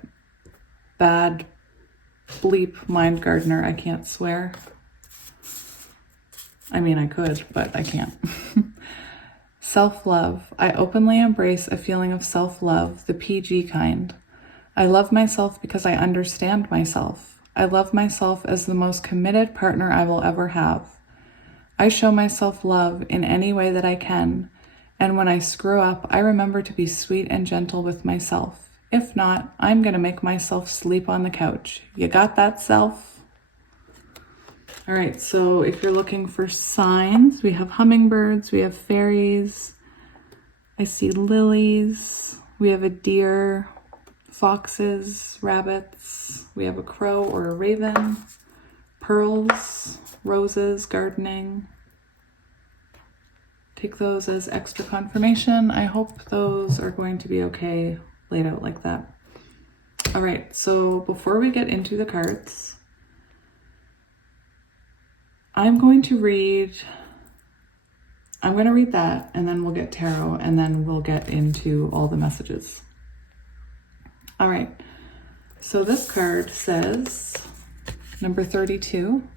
bad bleep mind gardener. I can't swear. I mean, I could, but I can't. Self-love. I openly embrace a feeling of self-love, the PG kind. I love myself because I understand myself. I love myself as the most committed partner I will ever have. I show myself love in any way that I can, and when I screw up, I remember to be sweet and gentle with myself. If not, I'm going to make myself sleep on the couch. You got that, self? All right, so if you're looking for signs, we have hummingbirds, we have fairies, I see lilies, we have a deer, foxes, rabbits, we have a crow or a raven, pearls, roses, gardening. Take those as extra confirmation. I hope those are going to be okay laid out like that. All right, so before we get into the cards, I'm going to read that, and then we'll get tarot, and then we'll get into all the messages. All right, so this card says, number 32,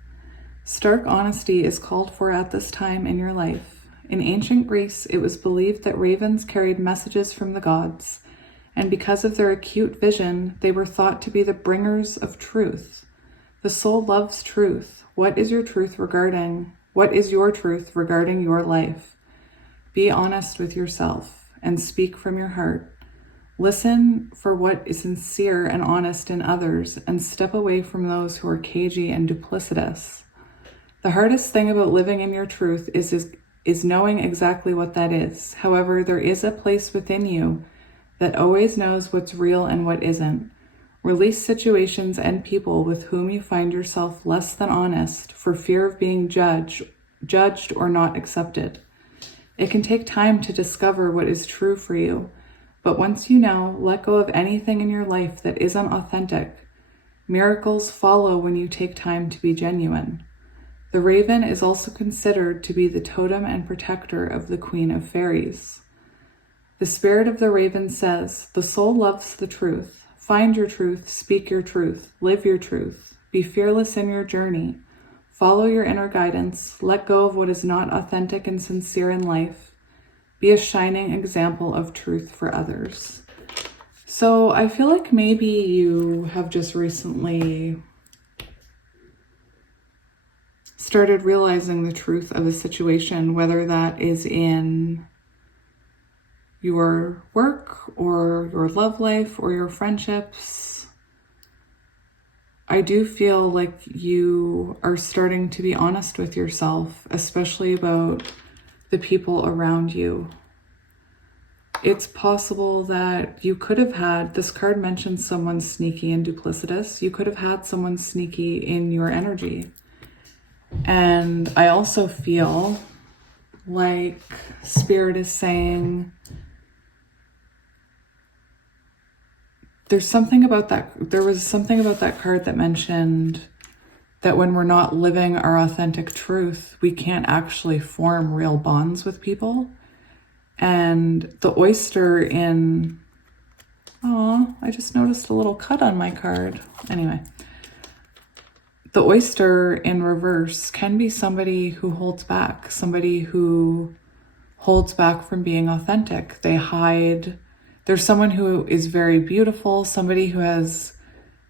stark honesty is called for at this time in your life. In ancient Greece, it was believed that ravens carried messages from the gods, and because of their acute vision, they were thought to be the bringers of truth. The soul loves truth. What is your truth regarding your life? Be honest with yourself and speak from your heart. Listen for what is sincere and honest in others, and step away from those who are cagey and duplicitous. The hardest thing about living in your truth is knowing exactly what that is. However, there is a place within you that always knows what's real and what isn't. Release situations and people with whom you find yourself less than honest for fear of being judged or not accepted. It can take time to discover what is true for you, but once you know, let go of anything in your life that isn't authentic. Miracles follow when you take time to be genuine. The raven is also considered to be the totem and protector of the Queen of Fairies. The spirit of the raven says, the soul loves the truth. Find your truth, speak your truth, live your truth. Be fearless in your journey. Follow your inner guidance. Let go of what is not authentic and sincere in life. Be a shining example of truth for others. So I feel like maybe you have just recently started realizing the truth of a situation, whether that is in your work or your love life or your friendships. I do feel like you are starting to be honest with yourself, especially about the people around you. It's possible that you could have had, this card mentions someone sneaky and duplicitous. You could have had someone sneaky in your energy. And I also feel like Spirit is saying, there was something about that card that mentioned that when we're not living our authentic truth, we can't actually form real bonds with people. And the oyster in, oh, I just noticed a little cut on my card. Anyway, the oyster in reverse can be somebody who holds back, somebody who holds back from being authentic. They hide. There's someone who is very beautiful, somebody who has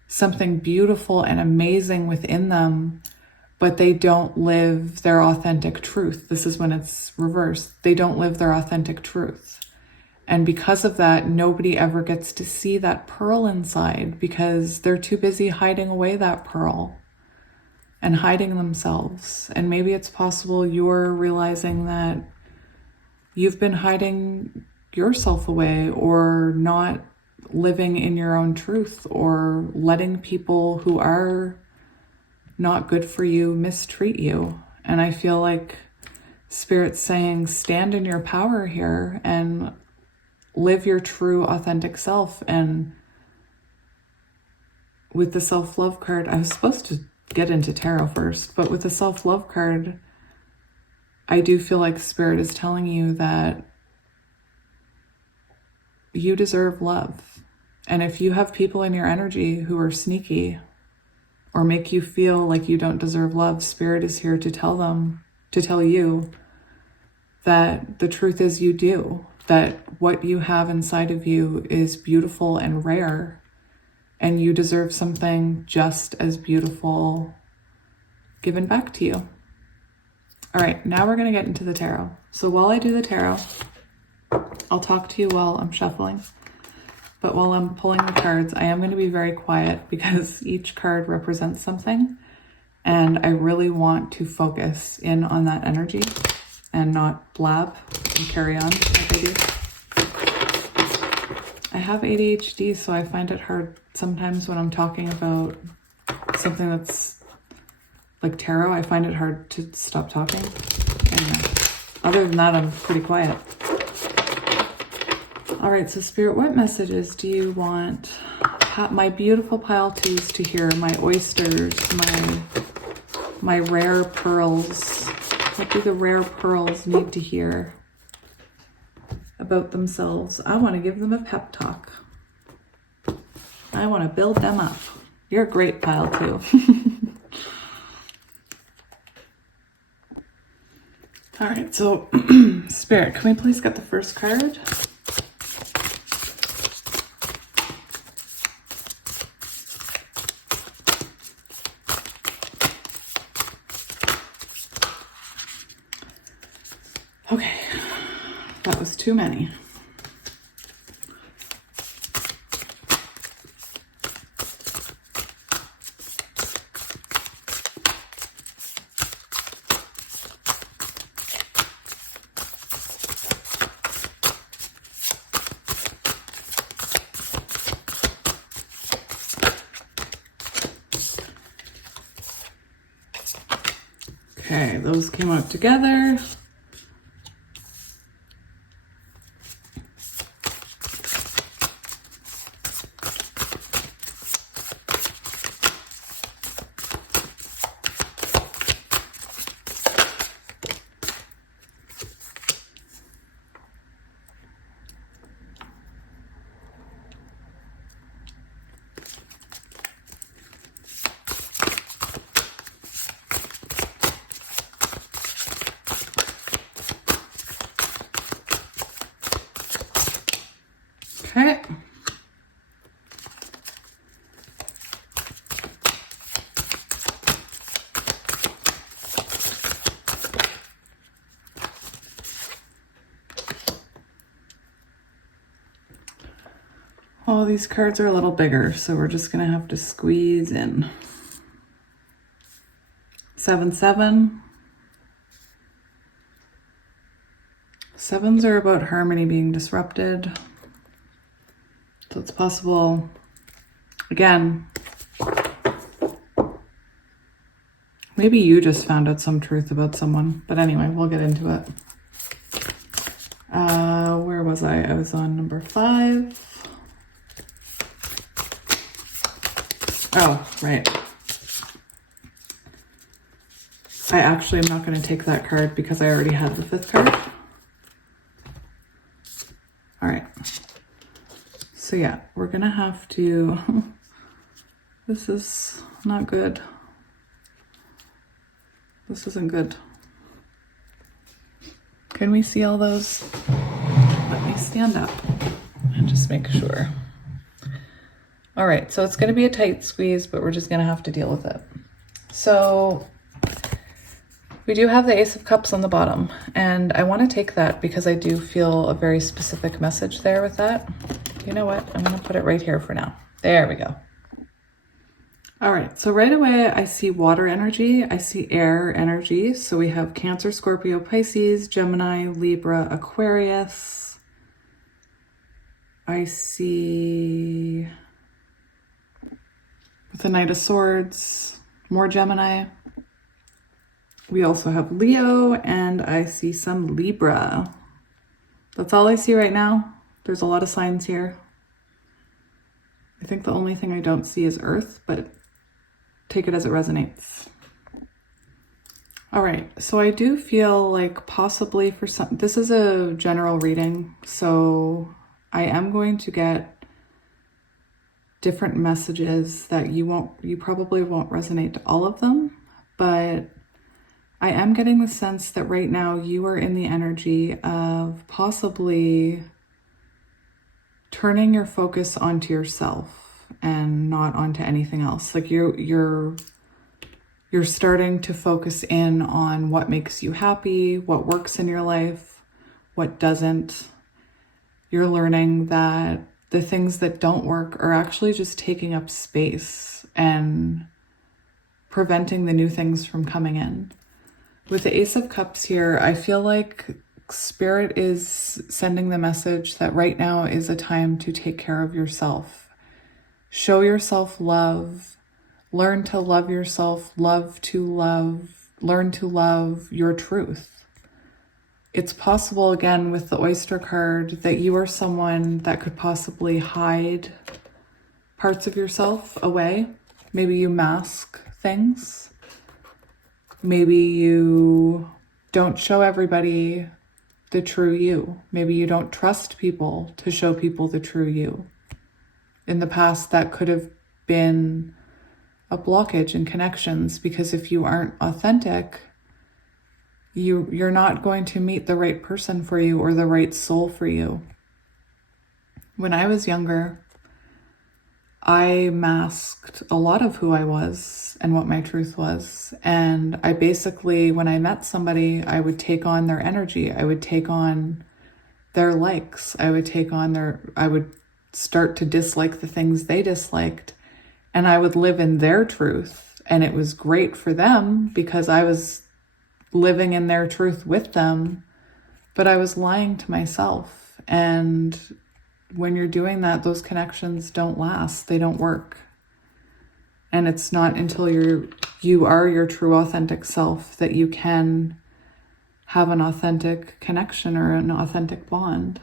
something beautiful and amazing within them, but they don't live their authentic truth. This is when it's reversed. They don't live their authentic truth. And because of that, nobody ever gets to see that pearl inside because they're too busy hiding away that pearl and hiding themselves. And maybe it's possible you're realizing that you've been hiding yourself away or not living in your own truth or letting people who are not good for you mistreat you. And I feel like Spirit's saying, stand in your power here and live your true authentic self. And with the self-love card, I was supposed to get into tarot first, but with the self-love card, I do feel like Spirit is telling you that you deserve love. And if you have people in your energy who are sneaky or make you feel like you don't deserve love, Spirit is here to tell you that the truth is you do, that what you have inside of you is beautiful and rare, and you deserve something just as beautiful given back to you. All right, now we're going to get into the tarot. So while I do the tarot, I'll talk to you while I'm shuffling. But while I'm pulling the cards, I am going to be very quiet because each card represents something. And I really want to focus in on that energy and not blab and carry on like I do. I have ADHD, so I find it hard sometimes when I'm talking about something that's like tarot. I find it hard to stop talking. Anyway, other than that, I'm pretty quiet. All right, so Spirit, what messages do you want my beautiful pile twos to hear, my oysters, my rare pearls? What do the rare pearls need to hear about themselves? I want to give them a pep talk. I want to build them up. You're a great pile two. All right, so Spirit, can we please get the first card? Okay, that was too many. Okay, those came out together. Okay. Oh, these cards are a little bigger, so we're just gonna have to squeeze in. 7-7. Sevens are about harmony being disrupted. So it's possible, again, maybe you just found out some truth about someone. But anyway, we'll get into it. Where was I? I was on number 5. Oh, right. I actually am not going to take that card because I already had the 5th card. All right. So yeah, we're going to have to, this is not good. This isn't good. Can we see all those? Let me stand up and just make sure. All right, so it's going to be a tight squeeze, but we're just going to have to deal with it. So we do have the Ace of Cups on the bottom, and I want to take that because I do feel a very specific message there with that. You know what? I'm going to put it right here for now. There we go. All right, so right away I see water energy, I see air energy. So we have Cancer, Scorpio, Pisces, Gemini, Libra, Aquarius. I see the Knight of Swords, more Gemini. We also have Leo, and I see some Libra. That's all I see right now. There's a lot of signs here. I think the only thing I don't see is Earth, but take it as it resonates. All right, so I do feel like possibly for some, this is a general reading, so I am going to get different messages that you probably won't resonate to all of them, but I am getting the sense that right now you are in the energy of possibly turning your focus onto yourself and not onto anything else. Like you're starting to focus in on what makes you happy, what works in your life, what doesn't. You're learning that the things that don't work are actually just taking up space and preventing the new things from coming in. With the Ace of Cups here, I feel like Spirit is sending the message that right now is a time to take care of yourself. Show yourself love, learn to love yourself, learn to love your truth. It's possible, again, with the Oyster card, that you are someone that could possibly hide parts of yourself away. Maybe you mask things. Maybe you don't show everybody the true you. Maybe you don't trust people to show people the true you. In the past, that could have been a blockage in connections, because if you aren't authentic, you're not going to meet the right person for you or the right soul for you. When I was younger, I masked a lot of who I was and what my truth was. And I basically, when I met somebody, I would take on their energy. I would take on their likes. I would start to dislike the things they disliked. And I would live in their truth. And it was great for them because I was living in their truth with them. But I was lying to myself. And when you're doing that, those connections don't last. They don't work. And it's not until you are your true authentic self that you can have an authentic connection or an authentic bond.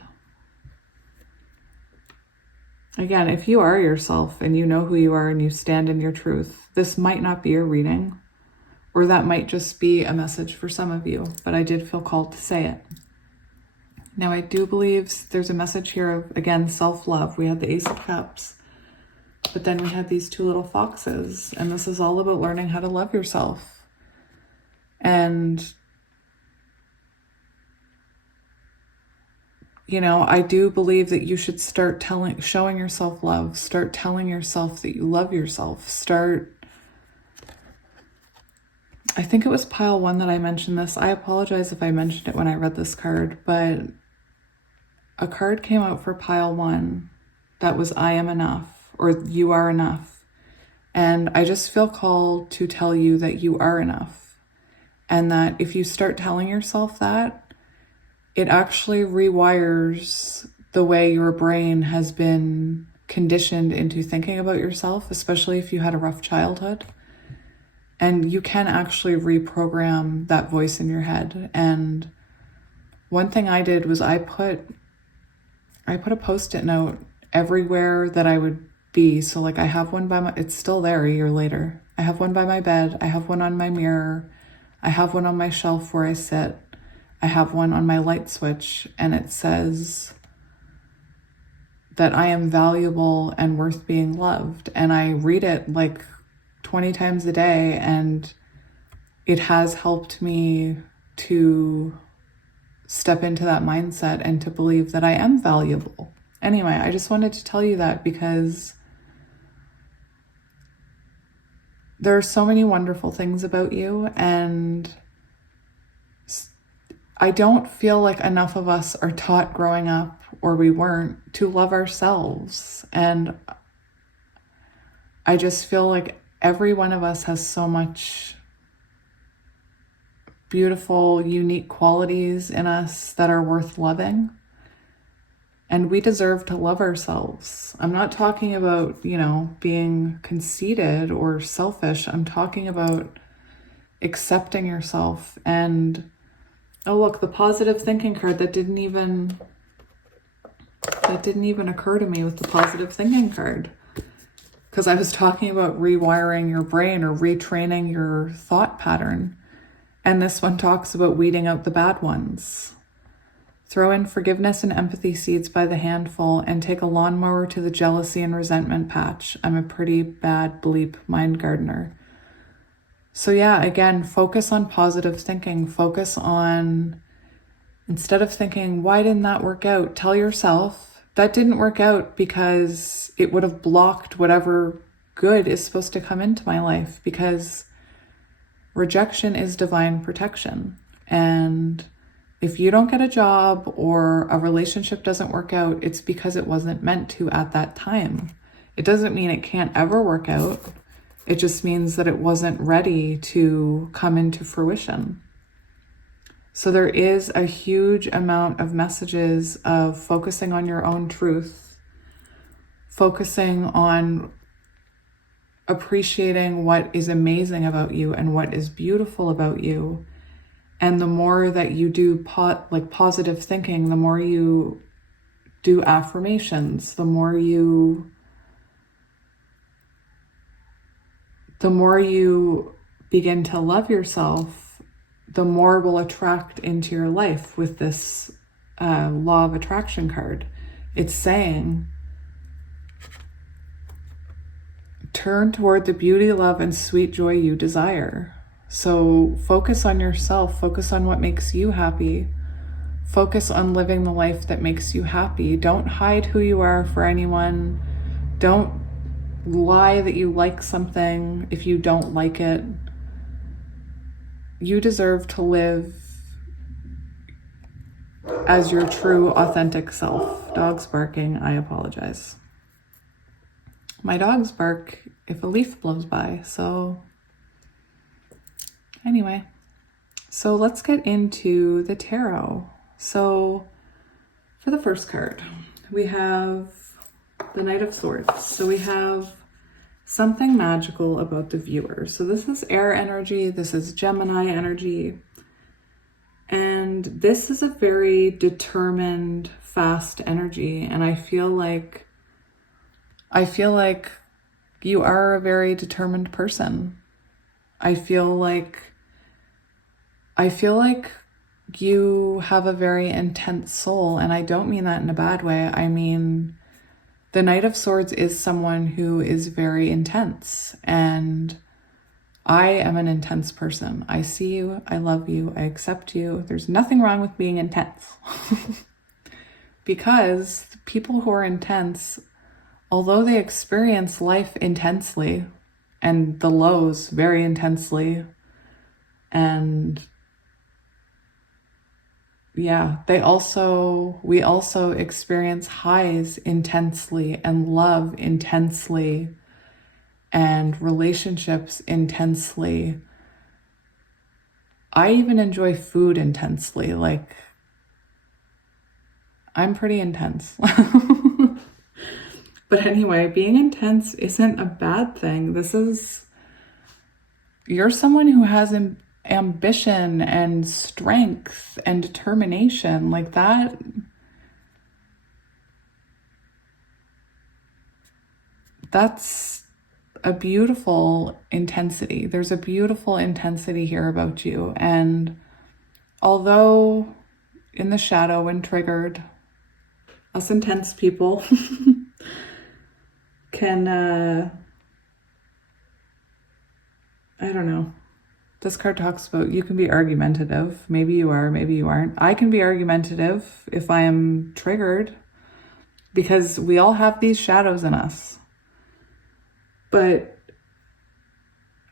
Again, if you are yourself and you know who you are and you stand in your truth, this might not be a reading, or that might just be a message for some of you, but I did feel called to say it. Now, I do believe there's a message here of, again, self-love. We had the Ace of Cups, but then we had these two little foxes, and this is all about learning how to love yourself. And, you know, I do believe that you should start showing yourself love, start telling yourself that you love yourself, I think it was pile 1 that I mentioned this. I apologize if I mentioned it when I read this card, but a card came out for pile 1 that was I am enough, or you are enough. And I just feel called to tell you that you are enough. And that if you start telling yourself that, it actually rewires the way your brain has been conditioned into thinking about yourself, especially if you had a rough childhood. And you can actually reprogram that voice in your head. And one thing I did was I put a Post-it note everywhere that I would be. So like I have one it's still there a year later. I have one by my bed. I have one on my mirror. I have one on my shelf where I sit. I have one on my light switch, and it says that I am valuable and worth being loved. And I read it like 20 times a day, and it has helped me to step into that mindset and to believe that I am valuable. Anyway, I just wanted to tell you that because there are so many wonderful things about you, and I don't feel like enough of us are taught growing up, or we weren't, to love ourselves. And I just feel like every one of us has so much beautiful, unique qualities in us that are worth loving. And we deserve to love ourselves. I'm not talking about, being conceited or selfish. I'm talking about accepting yourself. And oh, look, the positive thinking card that didn't even occur to me with the positive thinking card. Because I was talking about rewiring your brain or retraining your thought pattern. And this one talks about weeding out the bad ones. Throw in forgiveness and empathy seeds by the handful and take a lawnmower to the jealousy and resentment patch. I'm a pretty bad bleep mind gardener. So yeah, again, focus on positive thinking. Focus on, instead of thinking, why didn't that work out? Tell yourself, that didn't work out because it would have blocked whatever good is supposed to come into my life, because rejection is divine protection. And if you don't get a job or a relationship doesn't work out, it's because it wasn't meant to at that time. It doesn't mean it can't ever work out. It just means that it wasn't ready to come into fruition. So there is a huge amount of messages of focusing on your own truth, focusing on appreciating what is amazing about you and what is beautiful about you. And the more that you do positive thinking, the more you do affirmations, the more you begin to love yourself, the more will attract into your life with this law of attraction card. It's saying, turn toward the beauty, love, and sweet joy you desire. So focus on yourself, focus on what makes you happy, focus on living the life that makes you happy. Don't hide who you are for anyone. Don't lie that you like something if you don't like it. You deserve to live as your true, authentic self. Dogs barking, I apologize. My dogs bark if a leaf blows by, so anyway. So let's get into the tarot. So for the first card, we have the Knight of Swords. So we have something magical about the viewer. So this is air energy, this is Gemini energy, and this is a very determined, fast energy. And I feel like you are a very determined person. I feel like you have a very intense soul, and I don't mean that in a bad way. I mean, the Knight of Swords is someone who is very intense, and I am an intense person. I see you, I love you, I accept you. There's nothing wrong with being intense. Because people who are intense, although they experience life intensely and the lows very intensely, and yeah, we also experience highs intensely and love intensely and relationships intensely. I even enjoy food intensely. Like, I'm pretty intense. But anyway, being intense isn't a bad thing. You're someone who has ambition and strength and determination like that. That's a beautiful intensity. There's a beautiful intensity here about you. And although in the shadow, when triggered, us intense people can, I don't know. This card talks about you can be argumentative. Maybe you are, maybe you aren't. I can be argumentative if I am triggered, because we all have these shadows in us. But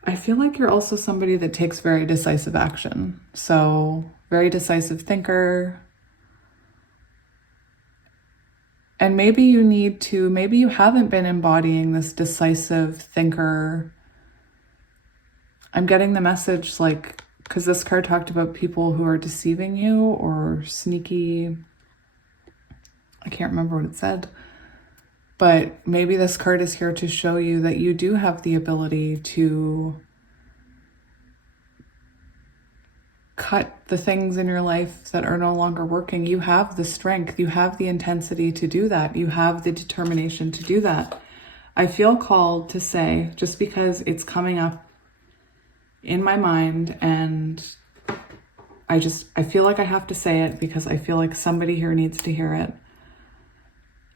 I feel like you're also somebody that takes very decisive action. So, very decisive thinker. And maybe you haven't been embodying this decisive thinker. I'm getting the message, like, because this card talked about people who are deceiving you or sneaky. I can't remember what it said. But maybe this card is here to show you that you do have the ability to cut the things in your life that are no longer working. You have the strength, you have the intensity to do that. You have the determination to do that. I feel called to say, just because it's coming up in my mind, and I feel like I have to say it because I feel like somebody here needs to hear it.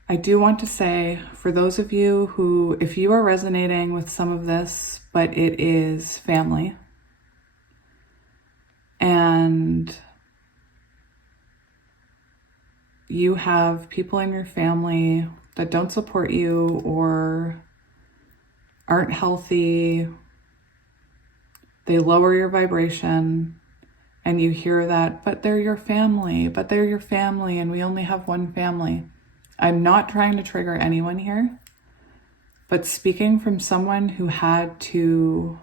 I do want to say, for those of you who, if you are resonating with some of this, but it is family, and you have people in your family that don't support you or aren't healthy, they lower your vibration, and you hear that, but they're your family, and we only have one family. I'm not trying to trigger anyone here, but speaking from someone who had to,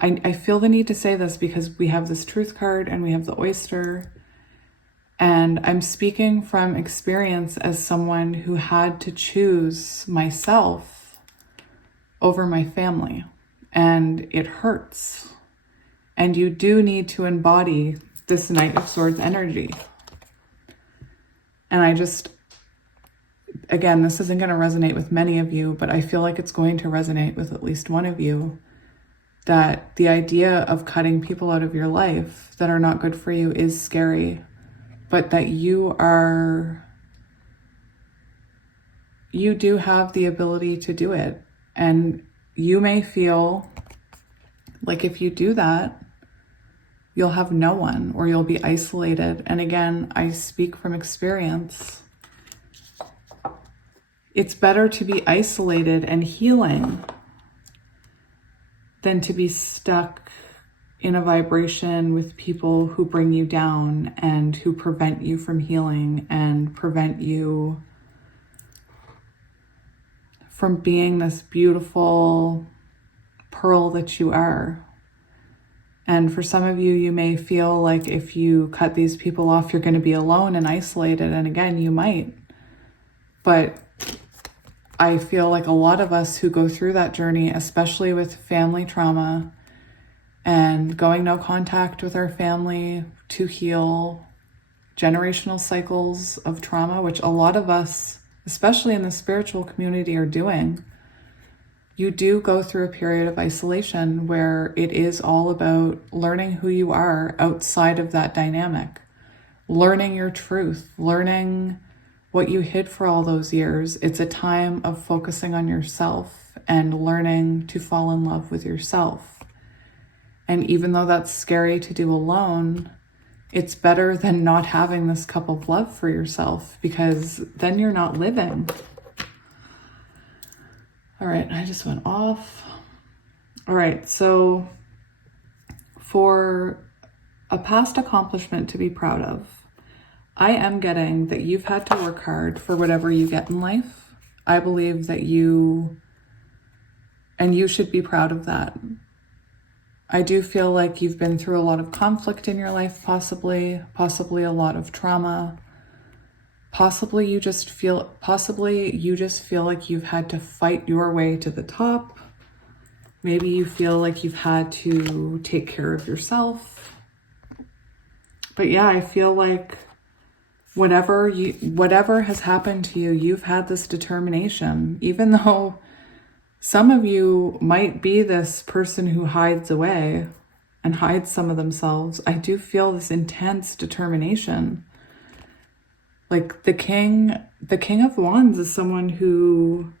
I feel the need to say this because we have this truth card and we have the oyster, and I'm speaking from experience as someone who had to choose myself over my family. And it hurts. And you do need to embody this Knight of Swords energy. And again, this isn't going to resonate with many of you, but I feel like it's going to resonate with at least one of you, that the idea of cutting people out of your life that are not good for you is scary, but that you do have the ability to do it. And you may feel like if you do that, you'll have no one, or you'll be isolated. And again, I speak from experience. It's better to be isolated and healing than to be stuck in a vibration with people who bring you down and who prevent you from healing and prevent you from being this beautiful pearl that you are. And for some of you, you may feel like if you cut these people off, you're going to be alone and isolated. And again, you might. But I feel like a lot of us who go through that journey, especially with family trauma and going no contact with our family to heal generational cycles of trauma, which a lot of us, especially in the spiritual community, are doing, you do go through a period of isolation where it is all about learning who you are outside of that dynamic, learning your truth, learning what you hid for all those years. It's a time of focusing on yourself and learning to fall in love with yourself. And even though that's scary to do alone, it's better than not having this cup of love for yourself, because then you're not living. All right, I just went off. All right, so for a past accomplishment to be proud of, I am getting that you've had to work hard for whatever you get in life. I believe that you should be proud of that. I do feel like you've been through a lot of conflict in your life, possibly a lot of trauma. Possibly you just feel like you've had to fight your way to the top. Maybe you feel like you've had to take care of yourself. But yeah, I feel like whatever has happened to you, you've had this determination, even though Some of you might be this person who hides away and hides some of themselves. I do feel this intense determination. Like the King of Wands is someone who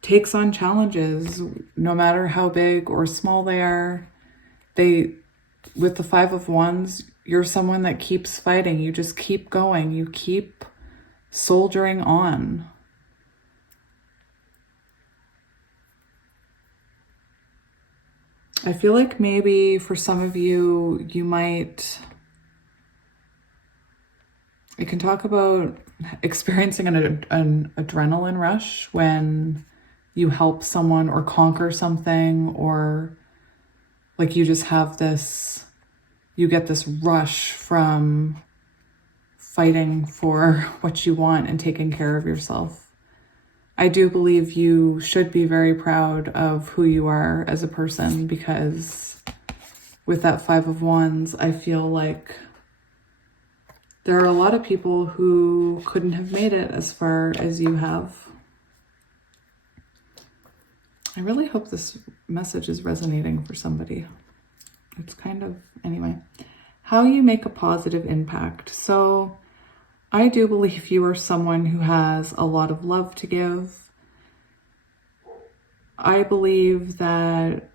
takes on challenges, no matter how big or small they are. With the Five of Wands, you're someone that keeps fighting. You just keep going. You keep soldiering on. I feel like maybe for some of you, I can talk about experiencing an adrenaline rush when you help someone or conquer something, or like you just have you get this rush from fighting for what you want and taking care of yourself. I do believe you should be very proud of who you are as a person, because with that Five of Wands, I feel like there are a lot of people who couldn't have made it as far as you have. I really hope this message is resonating for somebody. It's anyway. How you make a positive impact. So I do believe you are someone who has a lot of love to give. I believe that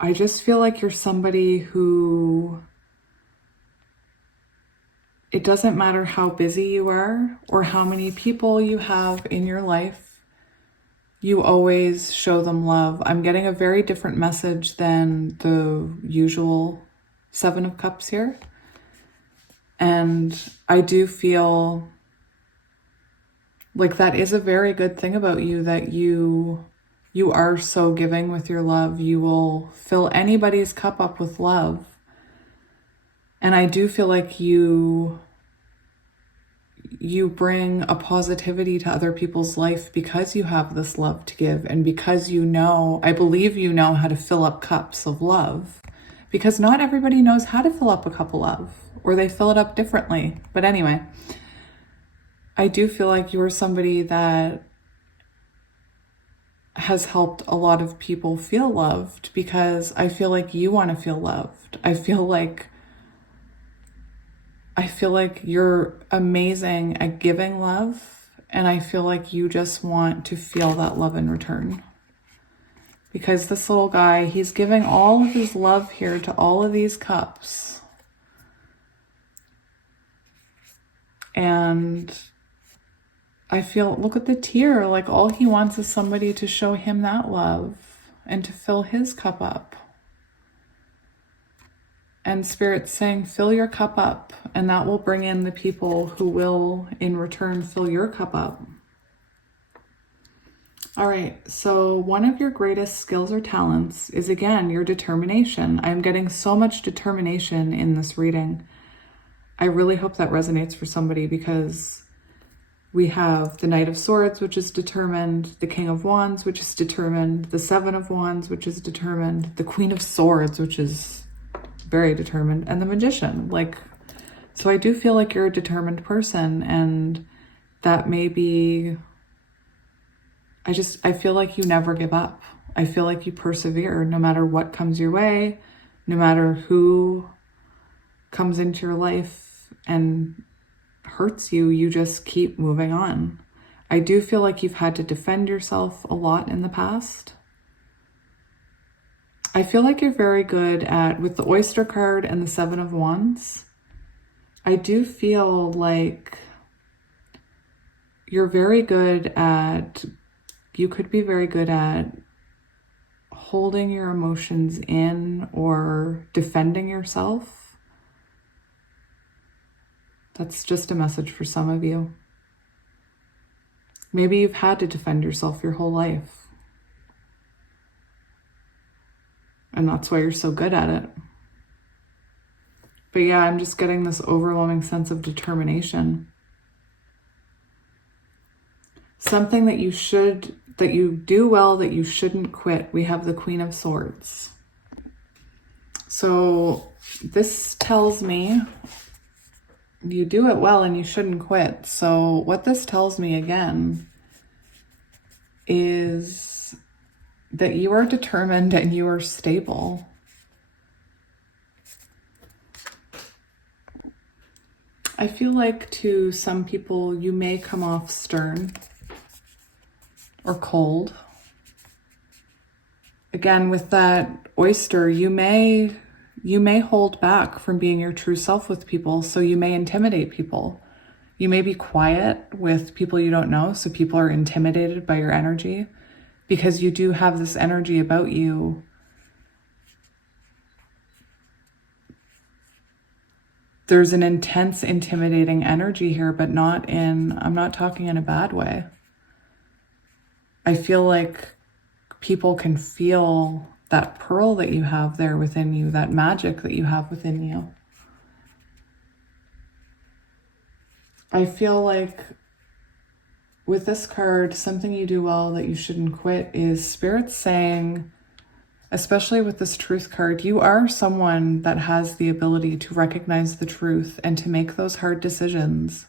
I just feel like you're somebody who, it doesn't matter how busy you are or how many people you have in your life, you always show them love. I'm getting a very different message than the usual Seven of Cups here. And I do feel like that is a very good thing about you, that you are so giving with your love. You will fill anybody's cup up with love. And I do feel like you bring a positivity to other people's life because you have this love to give, and because I believe you know how to fill up cups of love, because not everybody knows how to fill up a cup of love, or they fill it up differently. But anyway, I do feel like you're somebody that has helped a lot of people feel loved, because I feel like you want to feel loved. I feel like you're amazing at giving love, and I feel like you just want to feel that love in return. Because this little guy, he's giving all of his love here to all of these cups. And I feel, look at the tear, like all he wants is somebody to show him that love and to fill his cup up. And Spirit's saying, fill your cup up, and that will bring in the people who will, in return, fill your cup up. All right, so one of your greatest skills or talents is, again, your determination. I'm getting so much determination in this reading. I really hope that resonates for somebody, because we have the Knight of Swords, which is determined, the King of Wands, which is determined, the Seven of Wands, which is determined, the Queen of Swords, which is very determined, and the Magician. So I do feel like you're a determined person, and that may be, I feel like you never give up. I feel like you persevere no matter what comes your way, no matter who comes into your life and hurts you, you just keep moving on. I do feel like you've had to defend yourself a lot in the past. I feel like you're very good at, with the Oyster card and the Seven of Wands, I do feel like you're very good at, you could be very good at holding your emotions in or defending yourself. That's just a message for some of you. Maybe you've had to defend yourself your whole life. And that's why you're so good at it. But yeah, I'm just getting this overwhelming sense of determination. Something that you do well, that you shouldn't quit. We have the Queen of Swords. So this tells me you do it well and you shouldn't quit. So what this tells me again is that you are determined and you are stable. I feel like to some people, you may come off stern or cold. Again, with that oyster, you may hold back from being your true self with people, so you may intimidate people. You may be quiet with people you don't know, so people are intimidated by your energy, because you do have this energy about you. There's an intense, intimidating energy here, but I'm not talking in a bad way. I feel like people can feel that pearl that you have there within you, that magic that you have within you. I feel like with this card, something you do well that you shouldn't quit is Spirit saying, especially with this truth card, you are someone that has the ability to recognize the truth and to make those hard decisions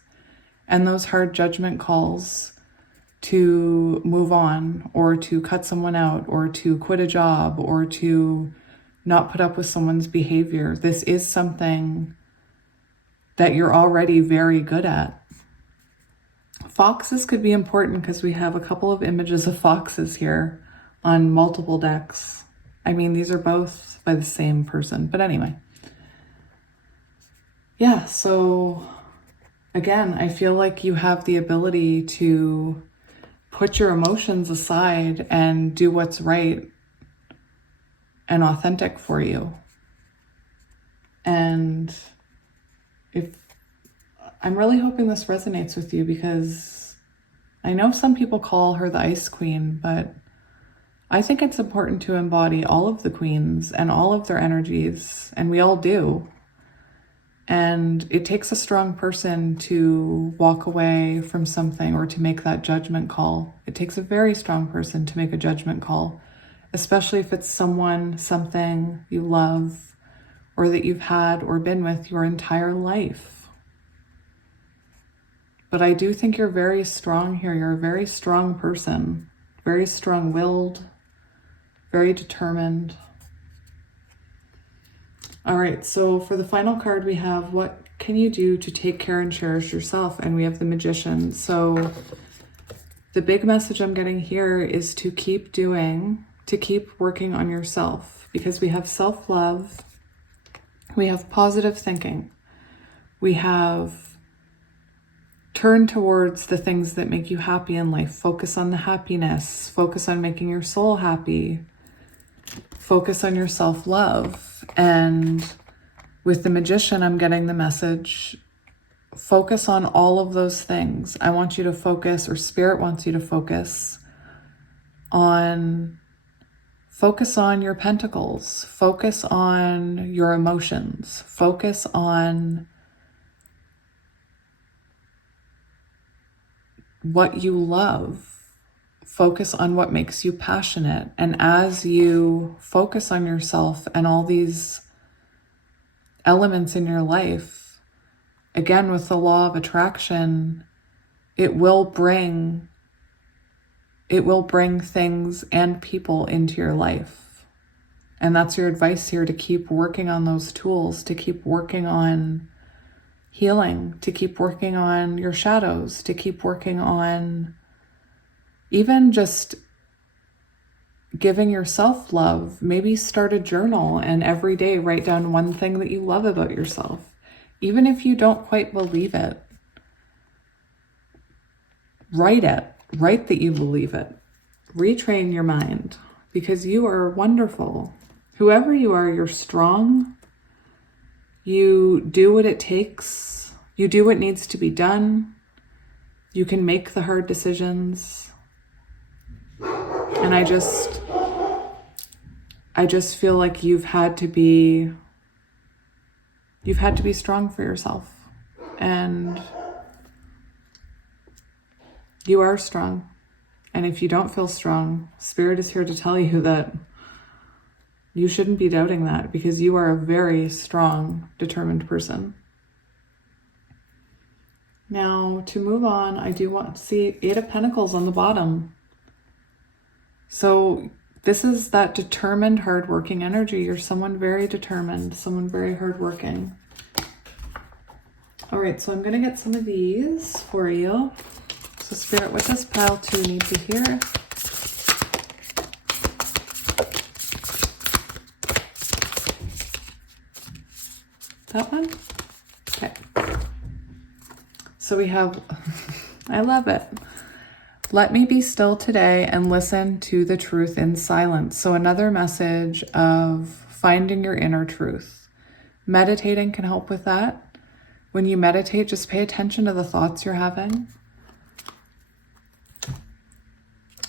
and those hard judgment calls to move on, or to cut someone out, or to quit a job, or to not put up with someone's behavior. This is something that you're already very good at. Foxes could be important because we have a couple of images of foxes here on multiple decks. I mean, these are both by the same person, but anyway. Yeah, so again, I feel like you have the ability to put your emotions aside and do what's right and authentic for you. And I'm really hoping this resonates with you, because I know some people call her the Ice Queen, but I think it's important to embody all of the queens and all of their energies, and we all do. And it takes a strong person to walk away from something or to make that judgment call. It takes a very strong person to make a judgment call, especially if it's someone, something you love, or that you've had or been with your entire life. But I do think you're very strong here. You're a very strong person, very strong-willed, very determined. All right, so for the final card, we have, what can you do to take care and cherish yourself? And we have the Magician. So the big message I'm getting here is to keep working on yourself, because we have self-love, we have positive thinking, we have turn towards the things that make you happy in life, focus on the happiness, focus on making your soul happy, focus on your self-love. And with the Magician, I'm getting the message, focus on all of those things. I want you to focus, or Spirit wants you to focus on your pentacles, focus on your emotions, focus on what you love. Focus on what makes you passionate. And as you focus on yourself and all these elements in your life, again, with the law of attraction, it will bring things and people into your life. And that's your advice here, to keep working on those tools, to keep working on healing, to keep working on your shadows, to keep working on even just giving yourself love. Maybe start a journal and every day write down one thing that you love about yourself. Even if you don't quite believe it, write it. Write that you believe it. Retrain your mind, because you are wonderful. Whoever you are, you're strong. You do what it takes. You do what needs to be done. You can make the hard decisions. And I just feel like you've had to be strong for yourself. And you are strong. And if you don't feel strong, Spirit is here to tell you that you shouldn't be doubting that, because you are a very strong, determined person. Now, to move on, I do want to see 8 of Pentacles on the bottom. So this is that determined, hardworking energy. You're someone very determined, someone very hardworking. All right, so I'm going to get some of these for you. So Spirit, what does pile 2 need to hear? That one? Okay. So we have, I love it. Let me be still today and listen to the truth in silence. So another message of finding your inner truth. Meditating can help with that. When you meditate, just pay attention to the thoughts you're having.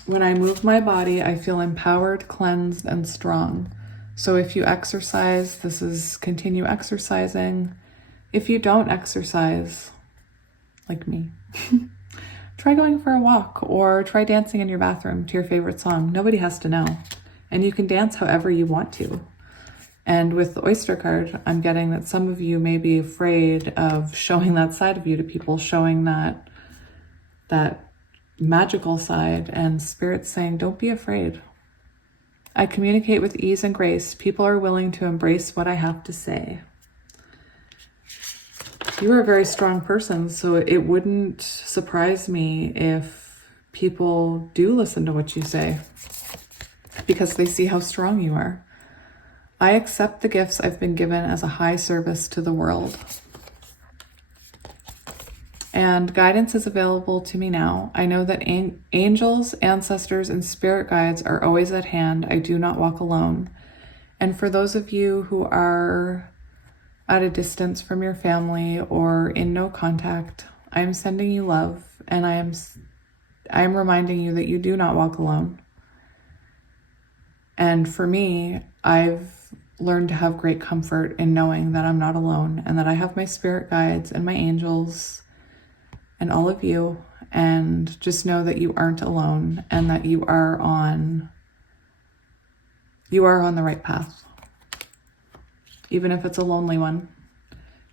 When I move my body, I feel empowered, cleansed, and strong. So if you exercise, this is continue exercising. If you don't exercise, like me, try going for a walk or try dancing in your bathroom to your favorite song. Nobody has to know. And you can dance however you want to. And with the Oyster card, I'm getting that some of you may be afraid of showing that side of you to people, showing that magical side, and Spirit's saying, don't be afraid. I communicate with ease and grace. People are willing to embrace what I have to say. You are a very strong person, so it wouldn't surprise me if people do listen to what you say because they see how strong you are. I accept the gifts I've been given as a high service to the world. And guidance is available to me now. I know that angels, ancestors, and spirit guides are always at hand. I do not walk alone. And for those of you who are at a distance from your family or in no contact, I am sending you love, and I am reminding you that you do not walk alone. And for me, I've learned to have great comfort in knowing that I'm not alone and that I have my spirit guides and my angels and all of you, and just know that you aren't alone and that you are on the right path, even if it's a lonely one,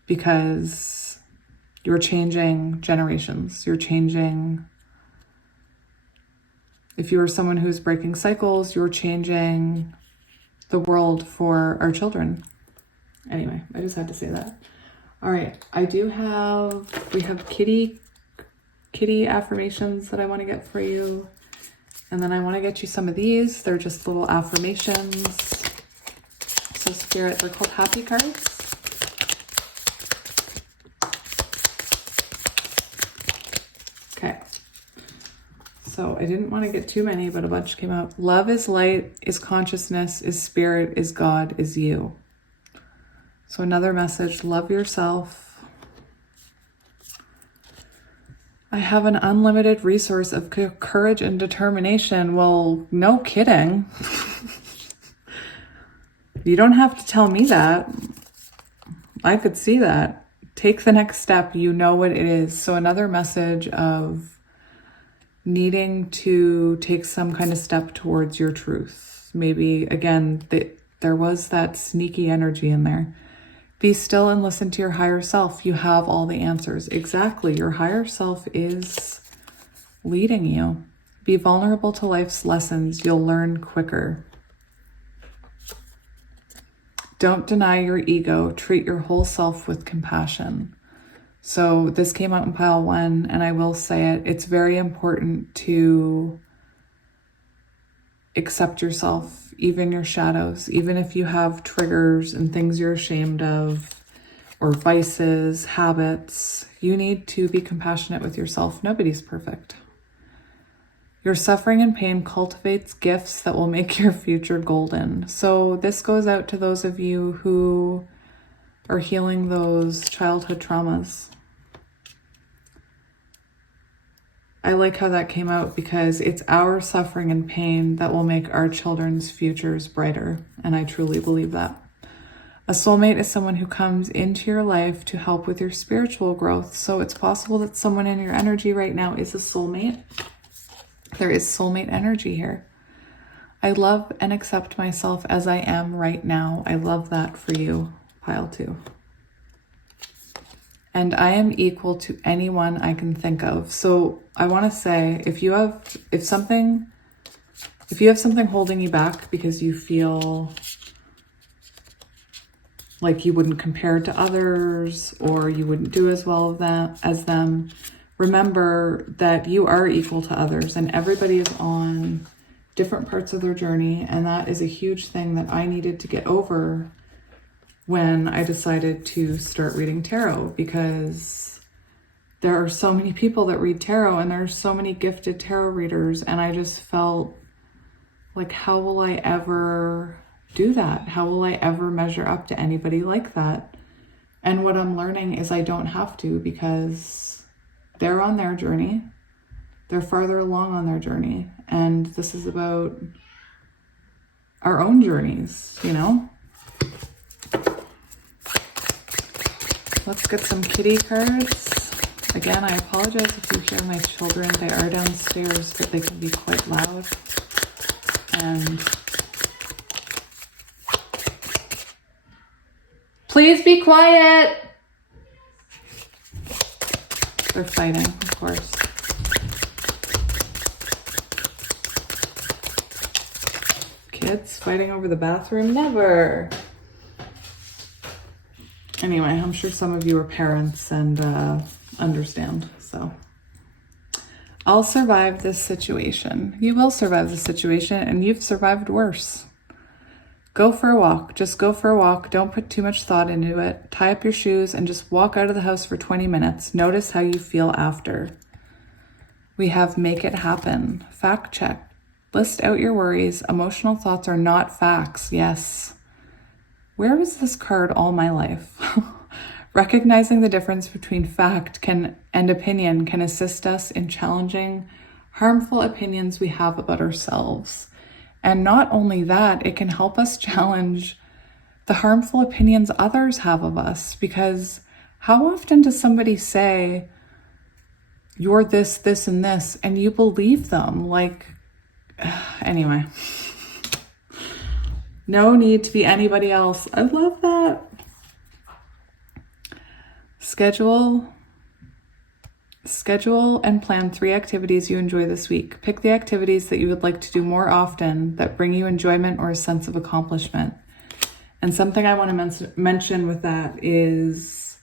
because you're changing generations. You're changing, if you are someone who's breaking cycles, you're changing the world for our children. Anyway, I just had to say that. All right, we have kitty affirmations that I want to get for you. And then I want to get you some of these. They're just little affirmations. So Spirit, they're called happy cards. Okay. So I didn't want to get too many, but a bunch came out. Love is light, is consciousness, is spirit, is God, is you. So another message, love yourself. I have an unlimited resource of courage and determination. Well, no kidding. You don't have to tell me that. I could see that. Take the next step. You know what it is. So another message of needing to take some kind of step towards your truth. Maybe, again, there was that sneaky energy in there. Be still and listen to your higher self. You have all the answers. Exactly. Your higher self is leading you. Be vulnerable to life's lessons. You'll learn quicker. Don't deny your ego. Treat your whole self with compassion. So this came out in pile 1, and I will say it. It's very important to accept yourself, even your shadows, even if you have triggers and things you're ashamed of, or vices, habits. You need to be compassionate with yourself. Nobody's perfect. Your suffering and pain cultivates gifts that will make your future golden. So this goes out to those of you who are healing those childhood traumas. I like how that came out because it's our suffering and pain that will make our children's futures brighter. And I truly believe that. A soulmate is someone who comes into your life to help with your spiritual growth. So it's possible that someone in your energy right now is a soulmate. There is soulmate energy here. I love and accept myself as I am right now. I love that for you, pile 2. And I am equal to anyone I can think of. So I want to say, if something If you have something holding you back because you feel like you wouldn't compare to others or you wouldn't do as well as them, remember that you are equal to others and everybody is on different parts of their journey. And that is a huge thing that I needed to get over when I decided to start reading tarot, because there are so many people that read tarot and there's so many gifted tarot readers. And I just felt like, how will I ever do that? How will I ever measure up to anybody like that? And what I'm learning is I don't have to, because they're on their journey. They're farther along on their journey. And this is about our own journeys, you know? Let's get some kitty cards. Again, I apologize if you hear my children. They are downstairs, but they can be quite loud. And please be quiet. They're fighting, of course. Kids fighting over the bathroom? Never. Anyway, I'm sure some of you are parents and understand, so. I'll survive this situation. You will survive this situation, and you've survived worse. Go for a walk. Just go for a walk. Don't put too much thought into it. Tie up your shoes and just walk out of the house for 20 minutes. Notice how you feel after. We have make it happen. Fact check. List out your worries. Emotional thoughts are not facts. Yes. Where was this card all my life? Recognizing the difference between fact and opinion can assist us in challenging harmful opinions we have about ourselves. And not only that, it can help us challenge the harmful opinions others have of us. Because how often does somebody say, you're this, this, and this, and you believe them? Like, anyway. No need to be anybody else. I love that. Schedule and plan 3 activities you enjoy this week. Pick the activities that you would like to do more often that bring you enjoyment or a sense of accomplishment. And something I want to mention with that is,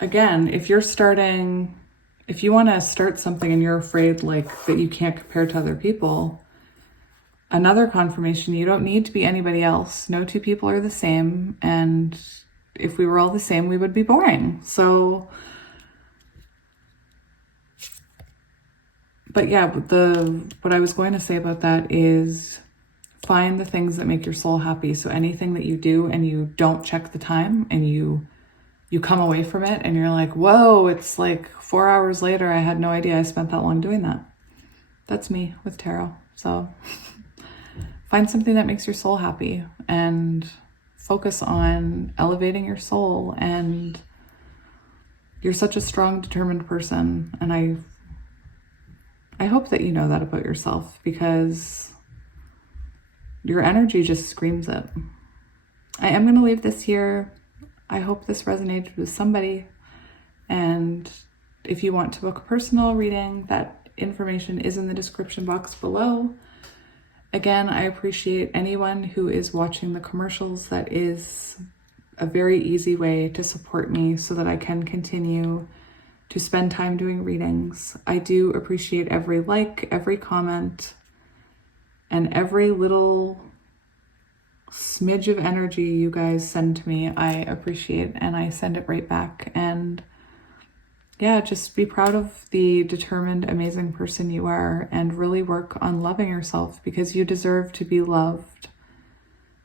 again, if you want to start something and you're afraid like that you can't compare to other people, another confirmation, you don't need to be anybody else. No 2 people are the same. And if we were all the same, we would be boring. So, but yeah, what I was going to say about that is find the things that make your soul happy. So anything that you do and you don't check the time and you come away from it and you're like, whoa, it's like 4 hours later. I had no idea I spent that long doing that. That's me with tarot. So find something that makes your soul happy and focus on elevating your soul. And you're such a strong, determined person. And I hope that you know that about yourself, because your energy just screams it. I am going to leave this here. I hope this resonated with somebody. And if you want to book a personal reading, that information is in the description box below. Again, I appreciate anyone who is watching the commercials. That is a very easy way to support me so that I can continue to spend time doing readings. I do appreciate every like, every comment, and every little smidge of energy you guys send to me. I appreciate, and I send it right back. And yeah, just be proud of the determined, amazing person you are, and really work on loving yourself, because you deserve to be loved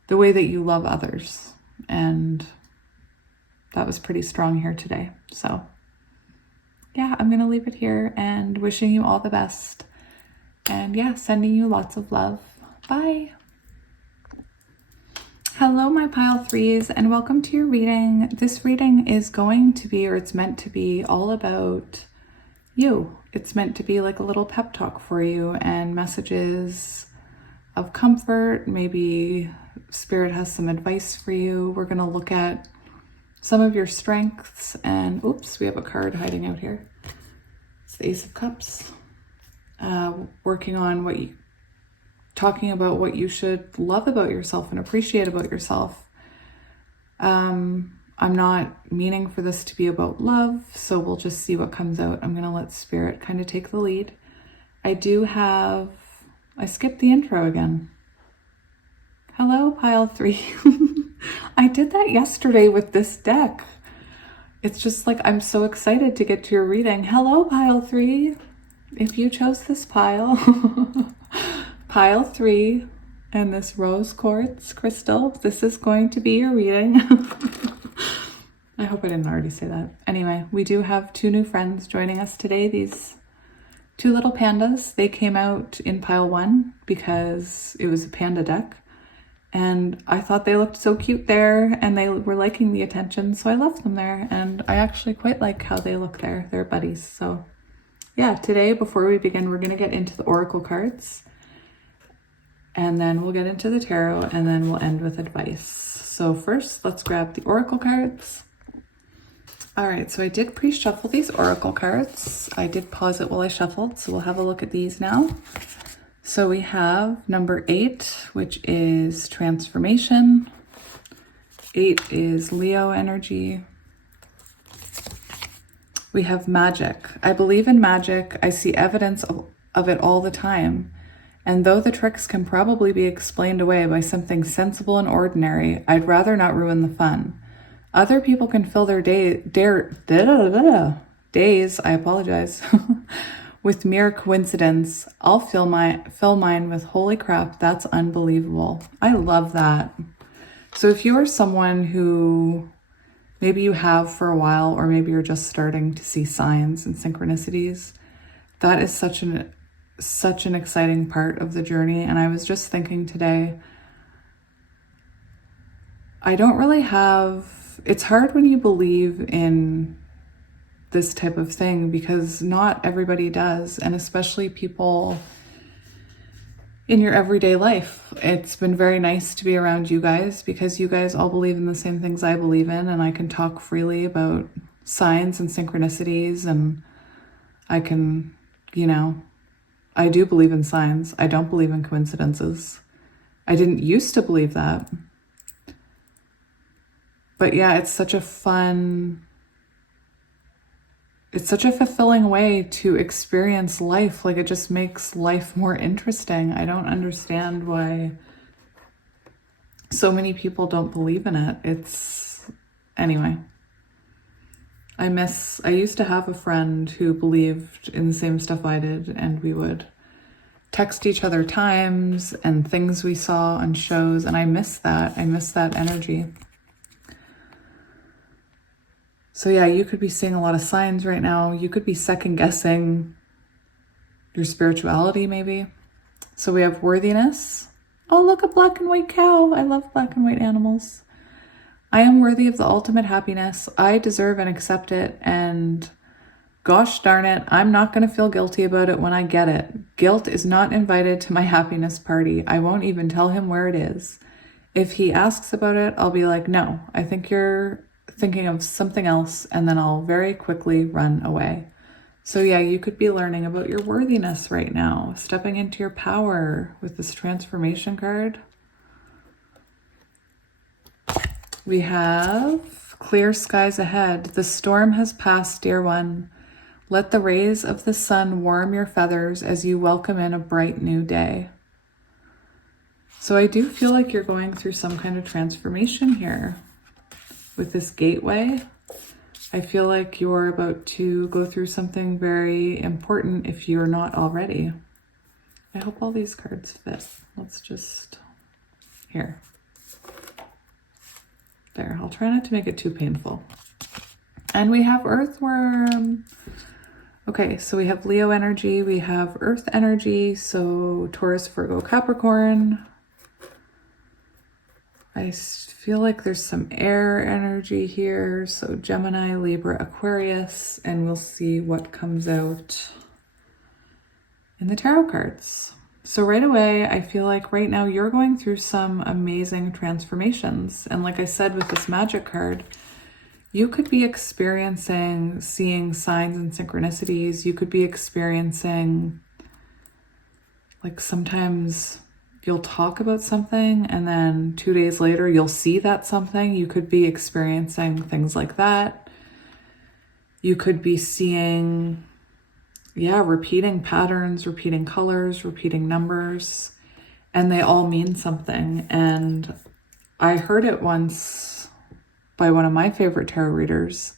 the way that you love others. And that was pretty strong here today. So yeah, I'm going to leave it here and wishing you all the best. And yeah, sending you lots of love. Bye. Hello, my pile threes, and welcome to your reading. This reading is going to be, or it's meant to be, all about you. It's meant to be like a little pep talk for you and messages of comfort. Maybe Spirit has some advice for you. We're going to look at some of your strengths, and oops, we have a card hiding out here. It's the Ace of Cups. working on talking about what you should love about yourself and appreciate about yourself. I'm not meaning for this to be about love, so we'll just see what comes out. I'm going to let Spirit kind of take the lead. I skipped the intro again. Hello, pile 3. I did that yesterday with this deck. It's just like, I'm so excited to get to your reading. Hello, pile 3. If you chose this pile, pile 3, and this rose quartz crystal, this is going to be your reading. I hope I didn't already say that. Anyway, we do have 2 new friends joining us today. These 2 little pandas, they came out in pile 1 because it was a panda deck. And I thought they looked so cute there and they were liking the attention, so I left them there. And I actually quite like how they look there. They're buddies. So yeah, today, before we begin, we're going to get into the oracle cards. And then we'll get into the tarot, and then we'll end with advice. So first, let's grab the oracle cards. All right, so I did pre-shuffle these oracle cards. I did pause it while I shuffled, so we'll have a look at these now. So we have number 8, which is transformation. 8 is Leo energy. We have magic. I believe in magic. I see evidence of it all the time. And though the tricks can probably be explained away by something sensible and ordinary, I'd rather not ruin the fun. Other people can fill their days, I apologize, with mere coincidence. I'll fill mine with holy crap, that's unbelievable. I love that. So if you are someone who maybe you have for a while, or maybe you're just starting to see signs and synchronicities, that is such an exciting part of the journey. And I was just thinking today, it's hard when you believe in this type of thing because not everybody does, and especially people in your everyday life. It's been very nice to be around you guys because you guys all believe in the same things I believe in, and I can talk freely about signs and synchronicities, and I can, I do believe in signs. I don't believe in coincidences. I didn't used to believe that. But yeah, it's such a fulfilling way to experience life. Like, it just makes life more interesting. I don't understand why so many people don't believe in it. Anyway. I used to have a friend who believed in the same stuff I did, and we would text each other times and things we saw on shows, and I miss that. I miss that energy. So yeah, you could be seeing a lot of signs right now. You could be second guessing your spirituality maybe. So we have worthiness. Oh, look, a black and white cow. I love black and white animals. I am worthy of the ultimate happiness. I deserve and accept it. And gosh darn it, I'm not going to feel guilty about it when I get it. Guilt is not invited to my happiness party. I won't even tell him where it is. If he asks about it, I'll be like, no, I think you're thinking of something else, and then I'll very quickly run away. So yeah, you could be learning about your worthiness right now, stepping into your power with this transformation card. We have clear skies ahead. The storm has passed, dear one. Let the rays of the sun warm your feathers as you welcome in a bright new day. So I do feel like you're going through some kind of transformation here. With this gateway, I feel like you're about to go through something very important if you're not already. I hope all these cards fit. Let's just, here. There, I'll try not to make it too painful. And we have Earthworm. Okay, so we have Leo energy, we have Earth energy, so Taurus, Virgo, Capricorn. I feel like there's some air energy here, so Gemini, Libra, Aquarius, and we'll see what comes out in the tarot cards. So right away, I feel like right now you're going through some amazing transformations. And like I said with this magic card, you could be experiencing, seeing signs and synchronicities. You could be experiencing Like sometimes you'll talk about something and then 2 days later you'll see that something. You could be experiencing things like that. You could be seeing, repeating patterns, repeating colors, repeating numbers, and they all mean something. And I heard it once by one of my favorite tarot readers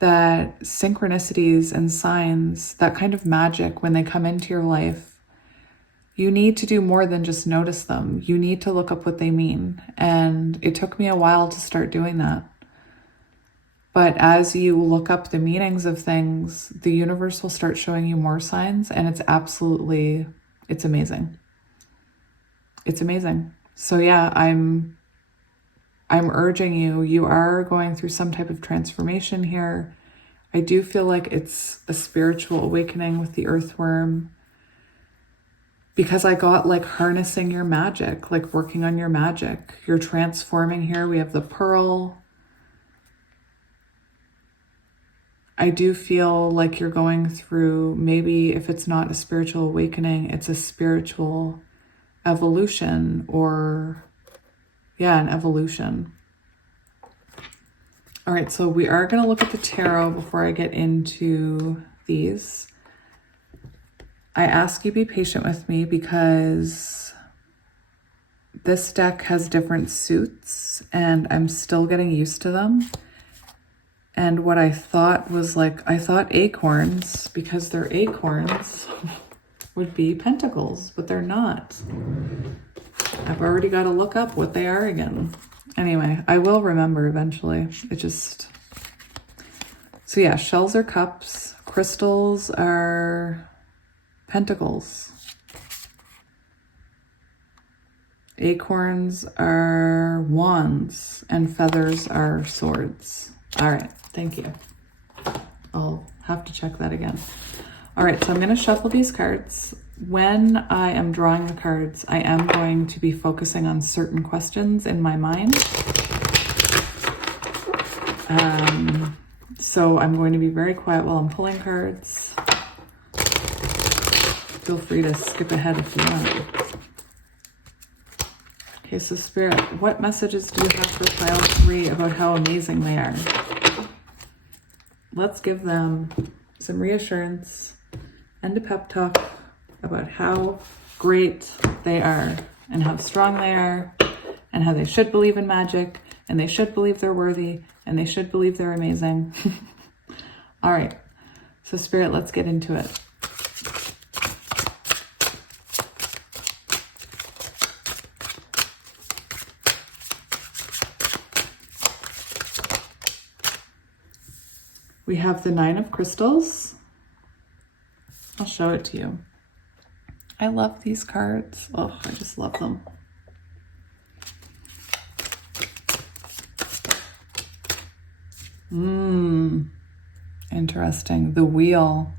that synchronicities and signs, that kind of magic, when they come into your life, you need to do more than just notice them. You need to look up what they mean. And it took me a while to start doing that. But as you look up the meanings of things, the universe will start showing you more signs, and it's amazing. It's amazing. So yeah, I'm urging you, you are going through some type of transformation here. I do feel like it's a spiritual awakening with the earthworm, because I got like harnessing your magic, like working on your magic. You're transforming here. We have the pearl. I do feel like you're going through, maybe if it's not a spiritual awakening, it's a spiritual evolution, or an evolution. All right, so we are going to look at the tarot before I get into these. I ask you be patient with me because this deck has different suits and I'm still getting used to them. And what I thought was I thought acorns, because they're acorns, would be pentacles, but they're not. I've already got to look up what they are again. Anyway, I will remember eventually. So yeah, shells are cups, crystals are pentacles, acorns are wands, and feathers are swords. All right, thank you. I'll have to check that again. All right, so I'm going to shuffle these cards. When I am drawing the cards, I am going to be focusing on certain questions in my mind. So I'm going to be very quiet while I'm pulling cards. Feel free to skip ahead if you want. Okay, so Spirit, what messages do you have for pile 3 about how amazing they are? Let's give them some reassurance and a pep talk about how great they are and how strong they are and how they should believe in magic and they should believe they're worthy and they should believe they're amazing. All right, so Spirit, let's get into it. We have the 9 of crystals. I'll show it to you. I love these cards. Oh, I just love them. Interesting. The wheel.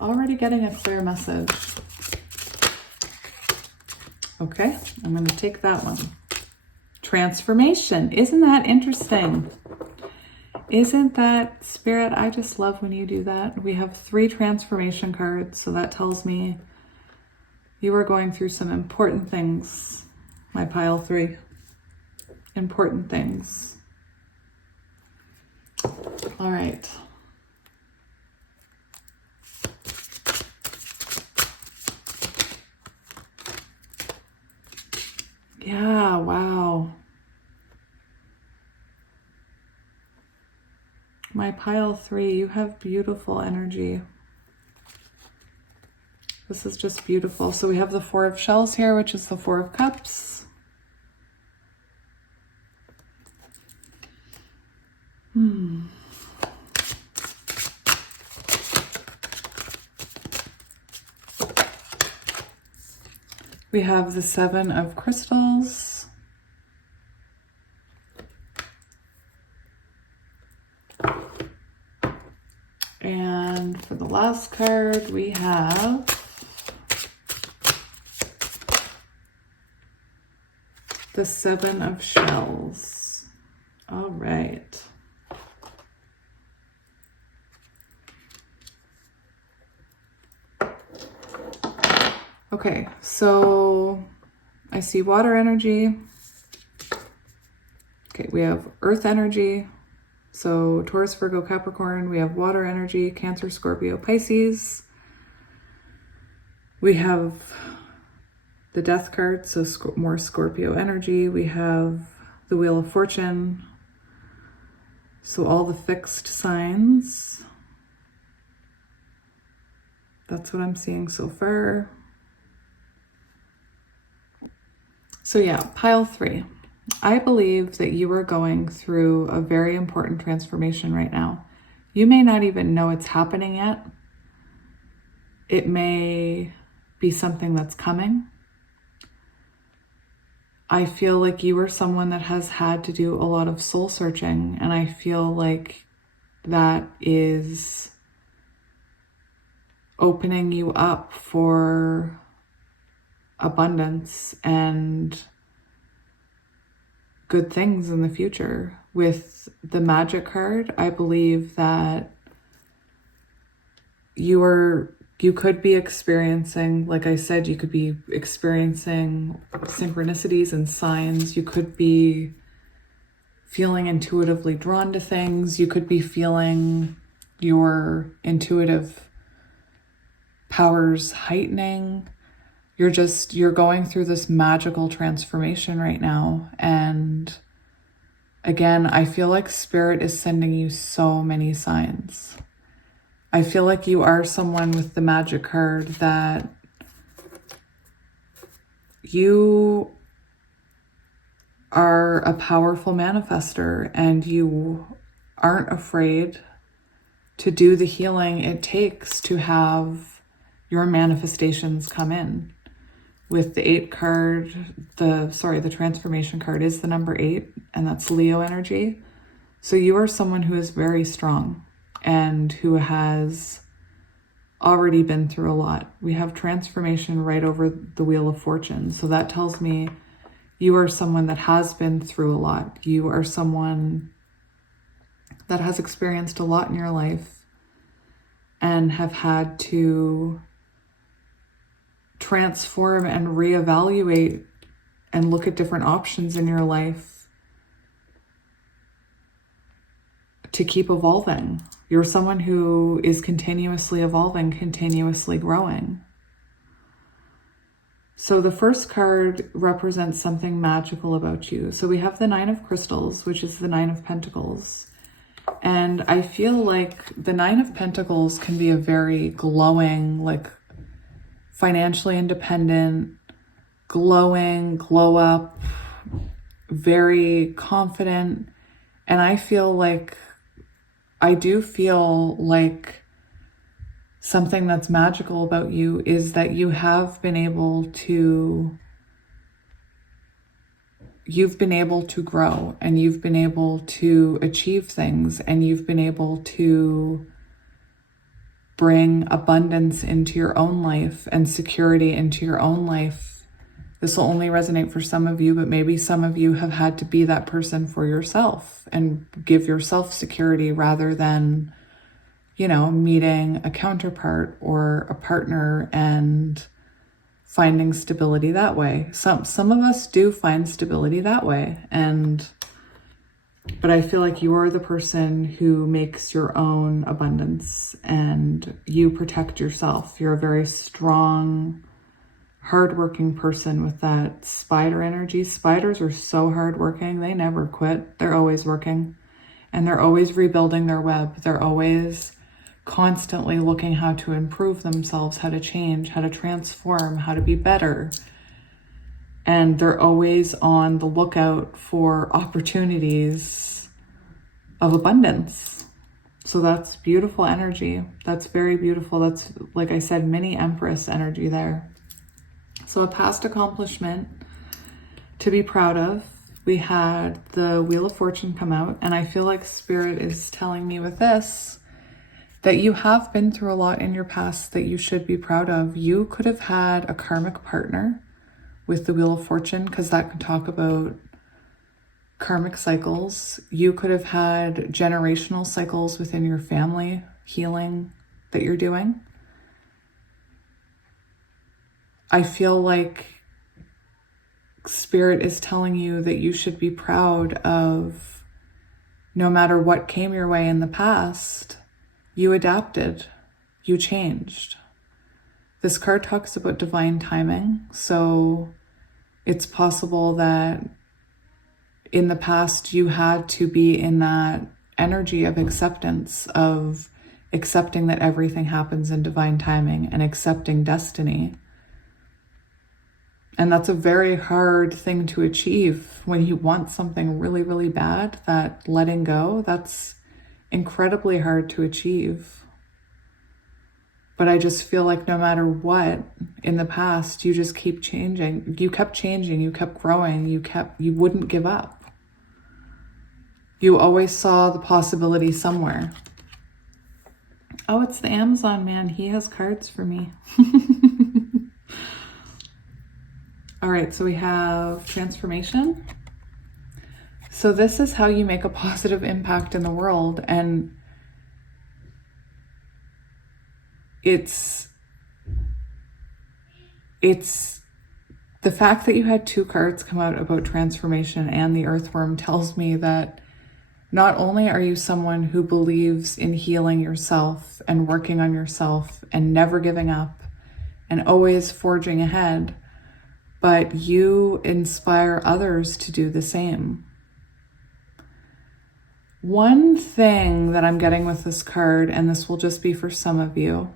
Already getting a clear message. Okay, I'm going to take that one. Transformation. Isn't that interesting? Isn't that, Spirit? I just love when you do that. We have 3 transformation cards, so that tells me you are going through some important things, my pile 3. Important things. All right. Yeah, wow. My pile 3, you have beautiful energy. This is just beautiful. So we have the 4 of shells here, which is the 4 of cups. We have the 7 of crystals. And for the last card, we have the 7 of shells. All right. Okay, so I see water energy. Okay, we have earth energy. So Taurus, Virgo, Capricorn. We have water energy, Cancer, Scorpio, Pisces. We have the Death card, so more Scorpio energy. We have the Wheel of Fortune. So all the fixed signs. That's what I'm seeing so far. So yeah, pile 3. I believe that you are going through a very important transformation right now. You may not even know it's happening yet. It may be something that's coming. I feel like you are someone that has had to do a lot of soul searching, and I feel like that is opening you up for abundance and good things in the future. With the Magic card, I believe that you could be experiencing, like I said, you could be experiencing synchronicities and signs. You could be feeling intuitively drawn to things. You could be feeling your intuitive powers heightening. You're going through this magical transformation right now. And again, I feel like Spirit is sending you so many signs. I feel like you are someone with the Magic card that you are a powerful manifester, and you aren't afraid to do the healing it takes to have your manifestations come in. With the 8 card, the transformation card is the number 8, and that's Leo energy. So you are someone who is very strong and who has already been through a lot. We have transformation right over the Wheel of Fortune. So that tells me you are someone that has been through a lot. You are someone that has experienced a lot in your life and have had to transform and reevaluate and look at different options in your life to keep evolving. You're someone who is continuously evolving, continuously growing. So the first card represents something magical about you. So we have the 9 of Crystals, which is the 9 of Pentacles. And I feel like the 9 of Pentacles can be a very glowing, like financially independent, glowing, glow up, very confident. And I do feel like something that's magical about you is that you've been able to grow, and you've been able to achieve things, and you've been able to bring abundance into your own life and security into your own life. This will only resonate for some of you, but maybe some of you have had to be that person for yourself and give yourself security rather than, meeting a counterpart or a partner and finding stability that way. Some of us do find stability that way, but I feel like you're the person who makes your own abundance and you protect yourself. You're a very strong, hardworking person with that spider energy. Spiders are so hardworking. They never quit. They're always working, and they're always rebuilding their web. They're always constantly looking how to improve themselves, how to change, how to transform, how to be better. And they're always on the lookout for opportunities of abundance. So that's beautiful energy. That's very beautiful. That's, like I said, mini Empress energy there. So a past accomplishment to be proud of. We had the Wheel of Fortune come out, and I feel like Spirit is telling me with this that you have been through a lot in your past that you should be proud of. You could have had a karmic partner with the Wheel of Fortune, because that could talk about karmic cycles. You could have had generational cycles within your family healing that you're doing. I feel like Spirit is telling you that you should be proud of, no matter what came your way in the past, you adapted, you changed. This card talks about divine timing, so it's possible that in the past you had to be in that energy of acceptance, of accepting that everything happens in divine timing and accepting destiny. And that's a very hard thing to achieve when you want something really, really bad. That letting go, that's incredibly hard to achieve. But I just feel like no matter what in the past, you just keep changing. You kept changing, you kept growing, you wouldn't give up. You always saw the possibility somewhere. Oh, it's the Amazon man. He has cards for me. All right, so we have transformation. So this is how you make a positive impact in the world. And it's the fact that you had two cards come out about transformation and the earthworm tells me that not only are you someone who believes in healing yourself and working on yourself and never giving up and always forging ahead, but you inspire others to do the same. One thing that I'm getting with this card, and this will just be for some of you,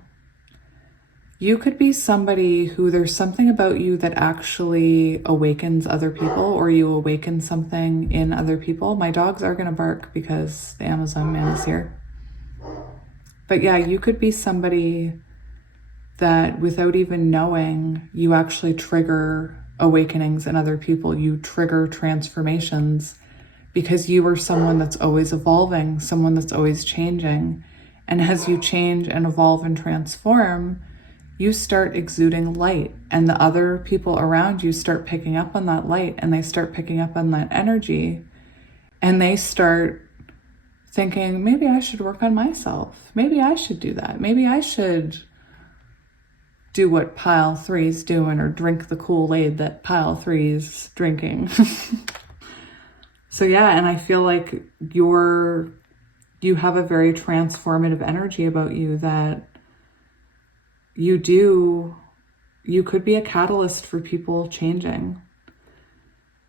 you could be somebody who there's something about you that actually awakens other people, or you awaken something in other people. My dogs are going to bark because the Amazon man is here. But yeah, you could be somebody that without even knowing, you actually trigger awakenings in other people. You trigger transformations because you are someone that's always evolving, someone that's always changing. And as you change and evolve and transform, you start exuding light, and the other people around you start picking up on that light, and they start picking up on that energy, and they start thinking, maybe I should work on myself. Maybe I should do that. Maybe I should do what pile 3's doing, or drink the Kool-Aid that pile 3's drinking. So yeah, and I feel like you have a very transformative energy about you that you could be a catalyst for people changing.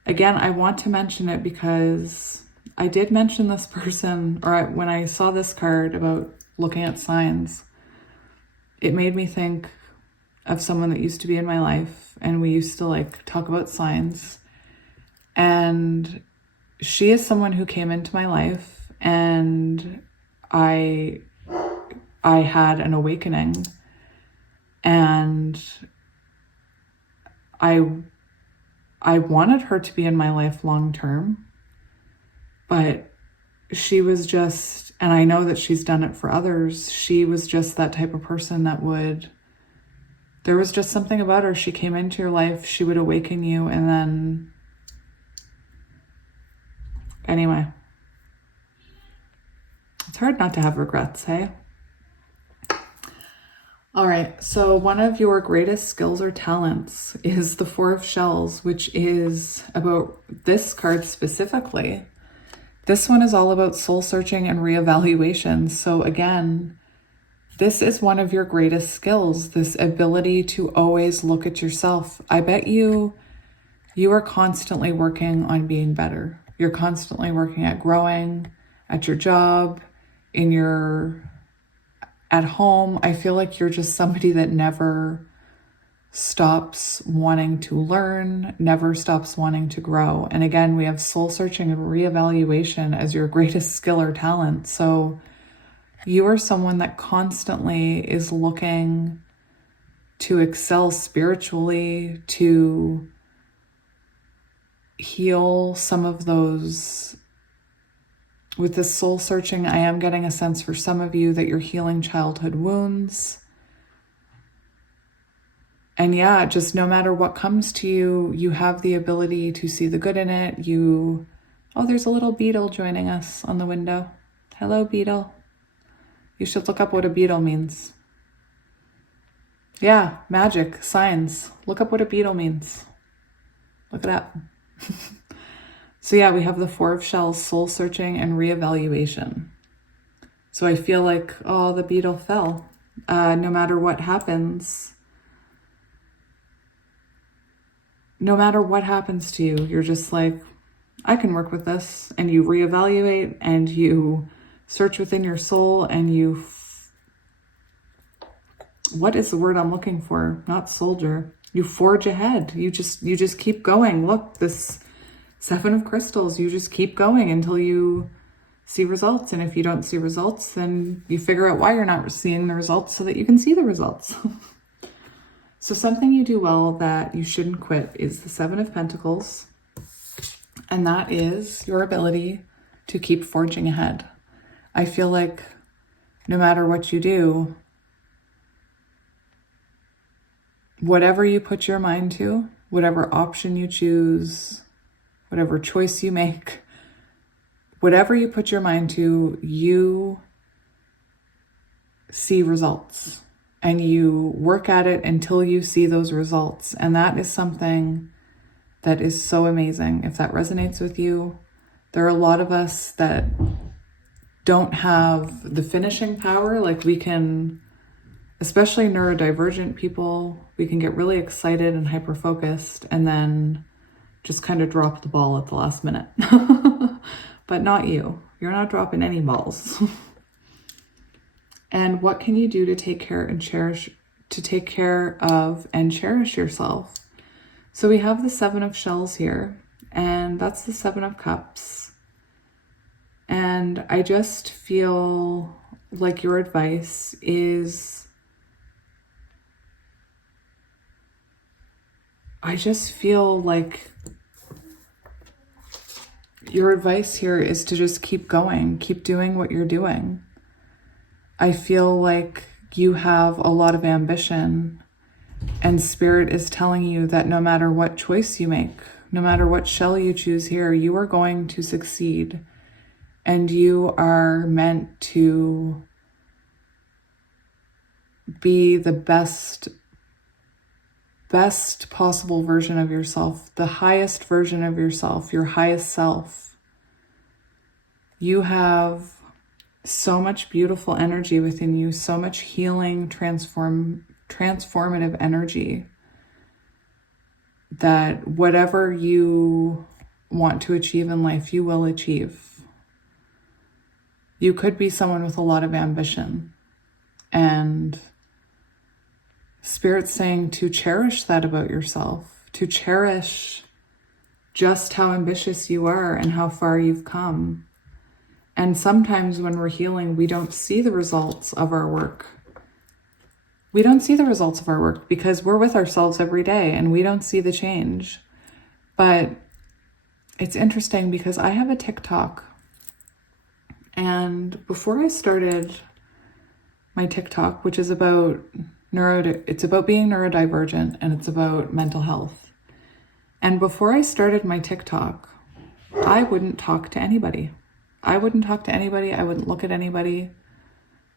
Again, I want to mention it because I did mention this person, when I saw this card about looking at signs, it made me think of someone that used to be in my life, and we used to talk about signs. And she is someone who came into my life, and I had an awakening, and I wanted her to be in my life long term, but she was just, and I know that she's done it for others, she was just that type of person that there was just something about her. She came into your life, she would awaken you, and then, anyway, it's hard not to have regrets, hey? All right, so one of your greatest skills or talents is the Four of Shells, which is about this card specifically. This one is all about soul searching and reevaluation. So again, this is one of your greatest skills, this ability to always look at yourself. I bet you are constantly working on being better. You're constantly working at growing, at your job, at home. I feel like you're just somebody that never stops wanting to learn, never stops wanting to grow. And again, we have soul searching and reevaluation as your greatest skill or talent. So you are someone that constantly is looking to excel spiritually, to heal some of those. With this soul searching, I am getting a sense for some of you that you're healing childhood wounds. And yeah, just no matter what comes to you, you have the ability to see the good in it. Oh, there's a little beetle joining us on the window. Hello, beetle. You should look up what a beetle means. Yeah, magic, signs. Look up what a beetle means. Look it up. So yeah, we have the Four of Shells, soul searching and reevaluation. So I feel like, oh, the beetle fell. No matter what happens, to you, you're just like, I can work with this. And you reevaluate and you search within your soul and you, what is the word I'm looking for? Not soldier. You forge ahead. You just keep going. Look, this Seven of Crystals, you just keep going until you see results. And if you don't see results, then you figure out why you're not seeing the results so that you can see the results. So something you do well that you shouldn't quit is the Seven of Pentacles. And that is your ability to keep forging ahead. I feel like no matter what you do, whatever you put your mind to, whatever option you choose, whatever choice you make, whatever you put your mind to, you see results and you work at it until you see those results. And that is something that is so amazing. If that resonates with you, there are a lot of us that don't have the finishing power. Like we can, especially neurodivergent people, we can get really excited and hyper-focused and then just kind of drop the ball at the last minute. But not you. You're not dropping any balls. And what can you do to take care of and cherish yourself? So we have the Seven of Shells here, and that's the Seven of Cups. And I just feel like your advice is, your advice here is to just keep going, keep doing what you're doing. I feel like you have a lot of ambition, and Spirit is telling you that no matter what choice you make, no matter what shell you choose here, you are going to succeed, and you are meant to be the best possible version of yourself, the highest version of yourself, your highest self. You have so much beautiful energy within you, so much healing, transformative energy, that whatever you want to achieve in life, you will achieve. You could be someone with a lot of ambition, and Spirit's saying to cherish that about yourself, to cherish just how ambitious you are and how far you've come. And sometimes when we're healing, we don't see the results of our work. We don't see the results of our work because we're with ourselves every day and we don't see the change. But it's interesting because I have a TikTok, and before I started my TikTok, which is about it's about being neurodivergent and it's about mental health. And before I started my TikTok, I wouldn't talk to anybody. I wouldn't look at anybody.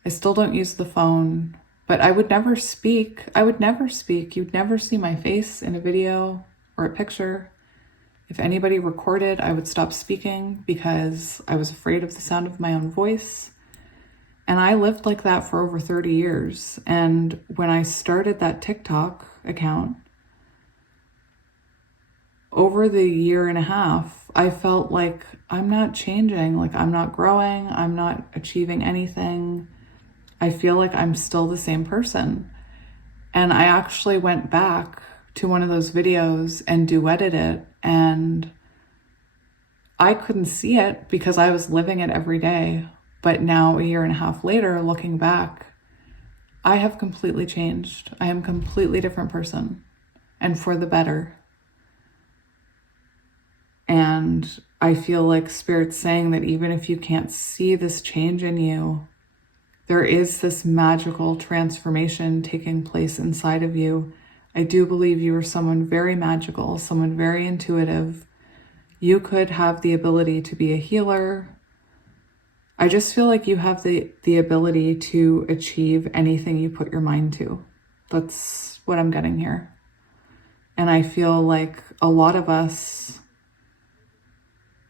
I still don't use the phone, but I would never speak. You'd never see my face in a video or a picture. If anybody recorded, I would stop speaking because I was afraid of the sound of my own voice. And I lived like that for over 30 years. And when I started that TikTok account, over the year and a half, I felt like I'm not changing, like I'm not growing, I'm not achieving anything. I feel like I'm still the same person. And I actually went back to one of those videos and duetted it, and I couldn't see it because I was living it every day. But now, a year and a half later, looking back, I have completely changed. I am a completely different person, and for the better. And I feel like Spirit's saying that even if you can't see this change in you, there is this magical transformation taking place inside of you. I do believe you are someone very magical, someone very intuitive. You could have the ability to be a healer. I just feel like you have the ability to achieve anything you put your mind to. That's what I'm getting here. And I feel like a lot of us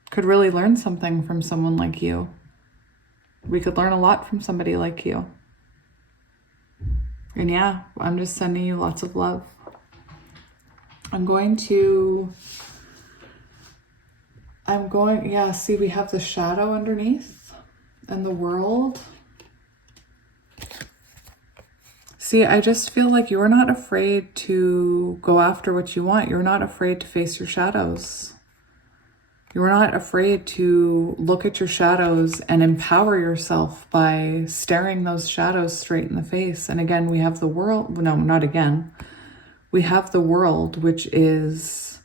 could really learn something from someone like you. We could learn a lot from somebody like you. And yeah, I'm just sending you lots of love. See, we have the shadow underneath and the world. See, I just feel like you're not afraid to go after what you want. You're not afraid to face your shadows. You're not afraid to look at your shadows and empower yourself by staring those shadows straight in the face. And again, we have the world. No, not again. We have the world, which is,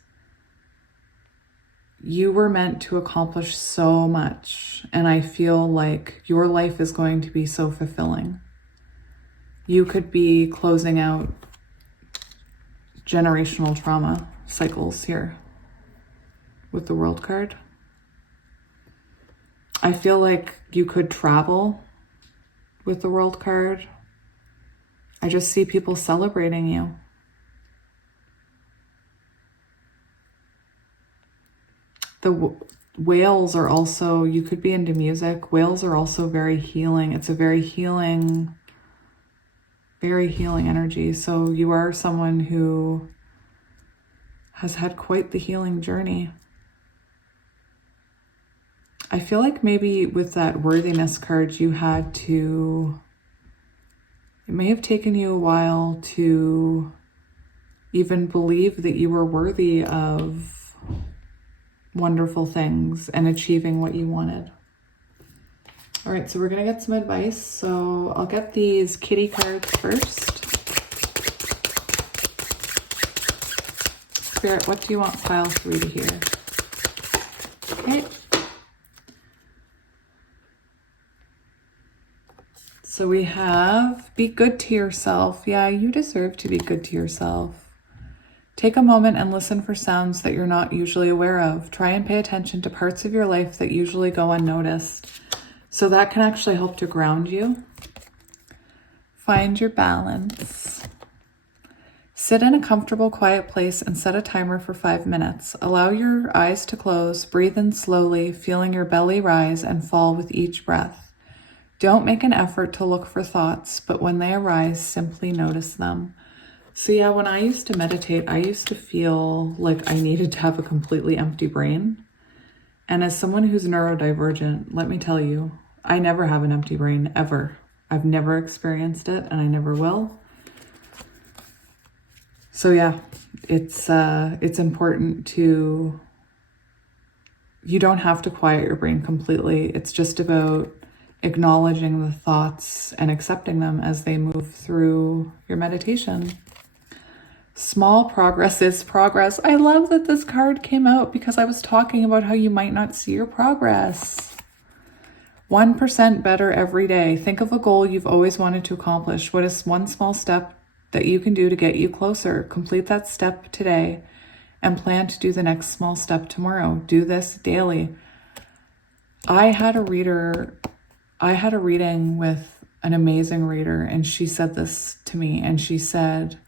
you were meant to accomplish so much. And I feel like your life is going to be so fulfilling. You could be closing out generational trauma cycles here with the World card. I feel like you could travel with the World card. I just see people celebrating you. The whales are also, you could be into music. Whales are also very healing. It's a very healing energy. So you are someone who has had quite the healing journey. I feel like maybe with that worthiness card, it may have taken you a while to even believe that you were worthy of wonderful things and achieving what you wanted. All right, so we're going to get some advice. So I'll get these kitty cards first. Spirit, what do you want pile 3 to hear? Okay. So we have, be good to yourself. Yeah, you deserve to be good to yourself. Take a moment and listen for sounds that you're not usually aware of. Try and pay attention to parts of your life that usually go unnoticed. So that can actually help to ground you. Find your balance. Sit in a comfortable, quiet place and set a timer for 5 minutes. Allow your eyes to close. Breathe in slowly, feeling your belly rise and fall with each breath. Don't make an effort to look for thoughts, but when they arise, simply notice them. So yeah, when I used to meditate, I used to feel like I needed to have a completely empty brain. And as someone who's neurodivergent, let me tell you, I never have an empty brain, ever. I've never experienced it, and I never will. So yeah, it's important to, you don't have to quiet your brain completely. It's just about acknowledging the thoughts and accepting them as they move through your meditation. Small progress is progress. I love that this card came out because I was talking about how you might not see your progress. 1% better every day. Think of a goal you've always wanted to accomplish. What is one small step that you can do to get you closer? Complete that step today and plan to do the next small step tomorrow. Do this daily. I had a reading with an amazing reader, and she said this to me, and she said,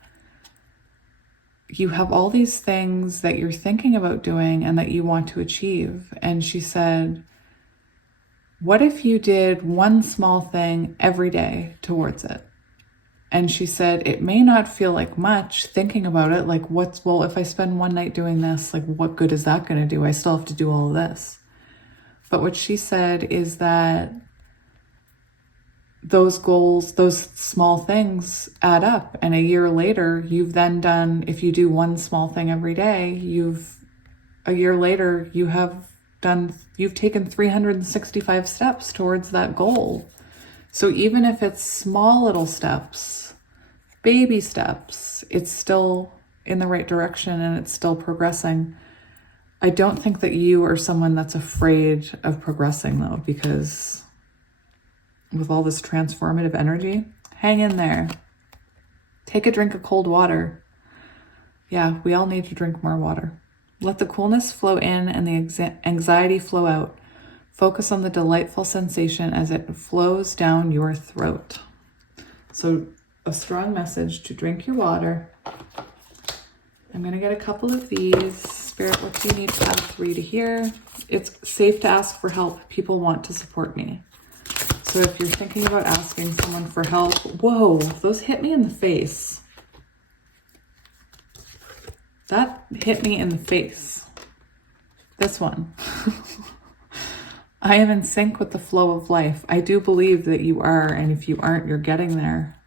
you have all these things that you're thinking about doing and that you want to achieve. And she said, what if you did one small thing every day towards it? And she said, it may not feel like much thinking about it. Like if I spend one night doing this, like what good is that going to do? I still have to do all of this. But what she said is that those goals, those small things add up. And a year later, you've then done, if you do one small thing every day, you've taken 365 steps towards that goal. So even if it's small little steps, baby steps, it's still in the right direction and it's still progressing. I don't think that you are someone that's afraid of progressing though, because with all this transformative energy, hang in there. Take a drink of cold water. Yeah, we all need to drink more water. Let the coolness flow in and the anxiety flow out. Focus on the delightful sensation as it flows down your throat. So a strong message to drink your water. I'm going to get a couple of these. Spirit, what do you need pile 3 to hear? It's safe to ask for help. People want to support me. So if you're thinking about asking someone for help, whoa, those hit me in the face. That hit me in the face. This one. I am in sync with the flow of life. I do believe that you are, and if you aren't, you're getting there.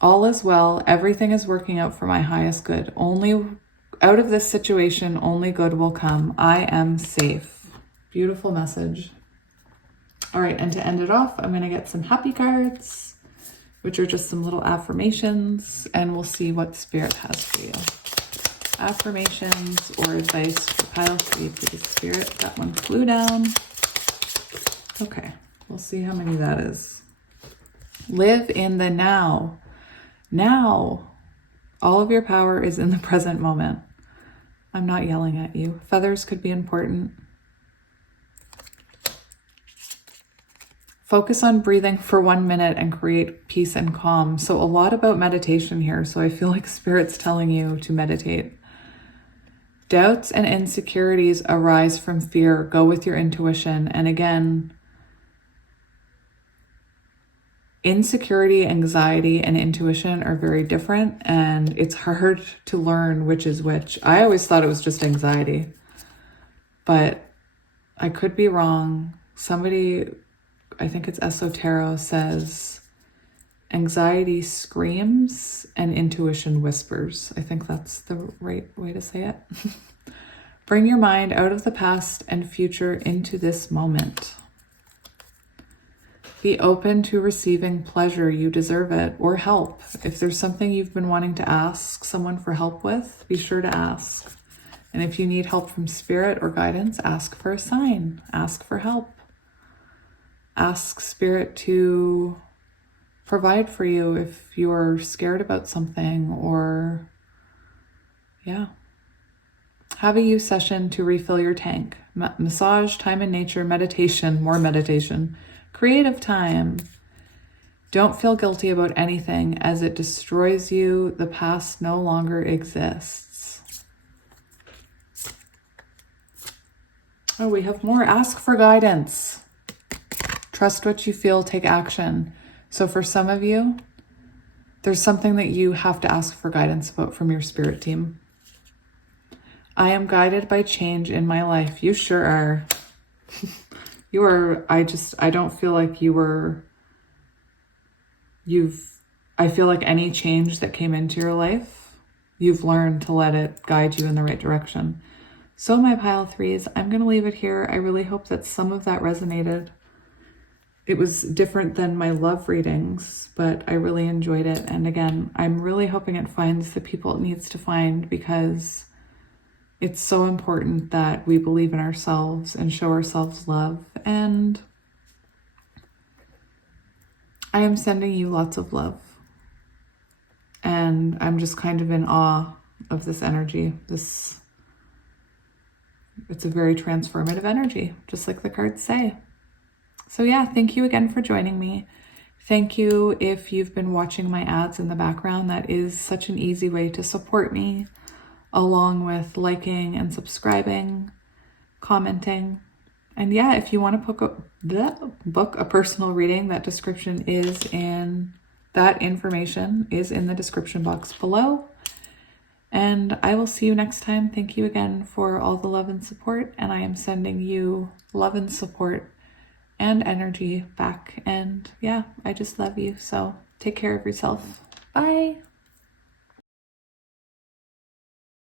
All is well. Everything is working out for my highest good. Only out of this situation, only good will come. I am safe. Beautiful message. All right, and to end it off, I'm going to get some happy cards, which are just some little affirmations, and we'll see what Spirit has for you. Affirmations or advice for pile 3, please. Spirit, that one flew down. Okay, we'll see how many that is. Live in the now. Now, all of your power is in the present moment. I'm not yelling at you. Feathers could be important. Focus on breathing for 1 minute and create peace and calm. So a lot about meditation here. So I feel like Spirit's telling you to meditate. Doubts and insecurities arise from fear. Go with your intuition. And again, insecurity, anxiety, and intuition are very different, and it's hard to learn which is which. I always thought it was just anxiety, but I could be wrong. Somebody, I think it's Esoteric, says anxiety screams and intuition whispers. I think that's the right way to say it. Bring your mind out of the past and future into this moment. Be open to receiving pleasure. You deserve it, or help. If there's something you've been wanting to ask someone for help with, be sure to ask. And if you need help from Spirit or guidance, ask for a sign. Ask for help. Ask Spirit to provide for you if you're scared about something, or yeah. Have a you session to refill your tank. Massage, time in nature, meditation, more meditation. Creative time. Don't feel guilty about anything as it destroys you. The past no longer exists. Oh, we have more. Ask for guidance. Trust what you feel. Take action. So for some of you, there's something that you have to ask for guidance about from your spirit team. I am guided by change in my life. You sure are. You are, I don't feel like I feel like any change that came into your life, you've learned to let it guide you in the right direction. So my pile 3s, I'm going to leave it here. I really hope that some of that resonated. It was different than my love readings, but I really enjoyed it. And again, I'm really hoping it finds the people it needs to find, because it's so important that we believe in ourselves and show ourselves love. And I am sending you lots of love. And I'm just kind of in awe of this energy. It's a very transformative energy, just like the cards say. So yeah, thank you again for joining me. Thank you if you've been watching my ads in the background. That is such an easy way to support me, along with liking and subscribing, commenting. And yeah, if you want to book a personal reading, that information is in the description box below. And I will see you next time. Thank you again for all the love and support. And I am sending you love and support and energy back. And yeah, I just love you. So take care of yourself. Bye.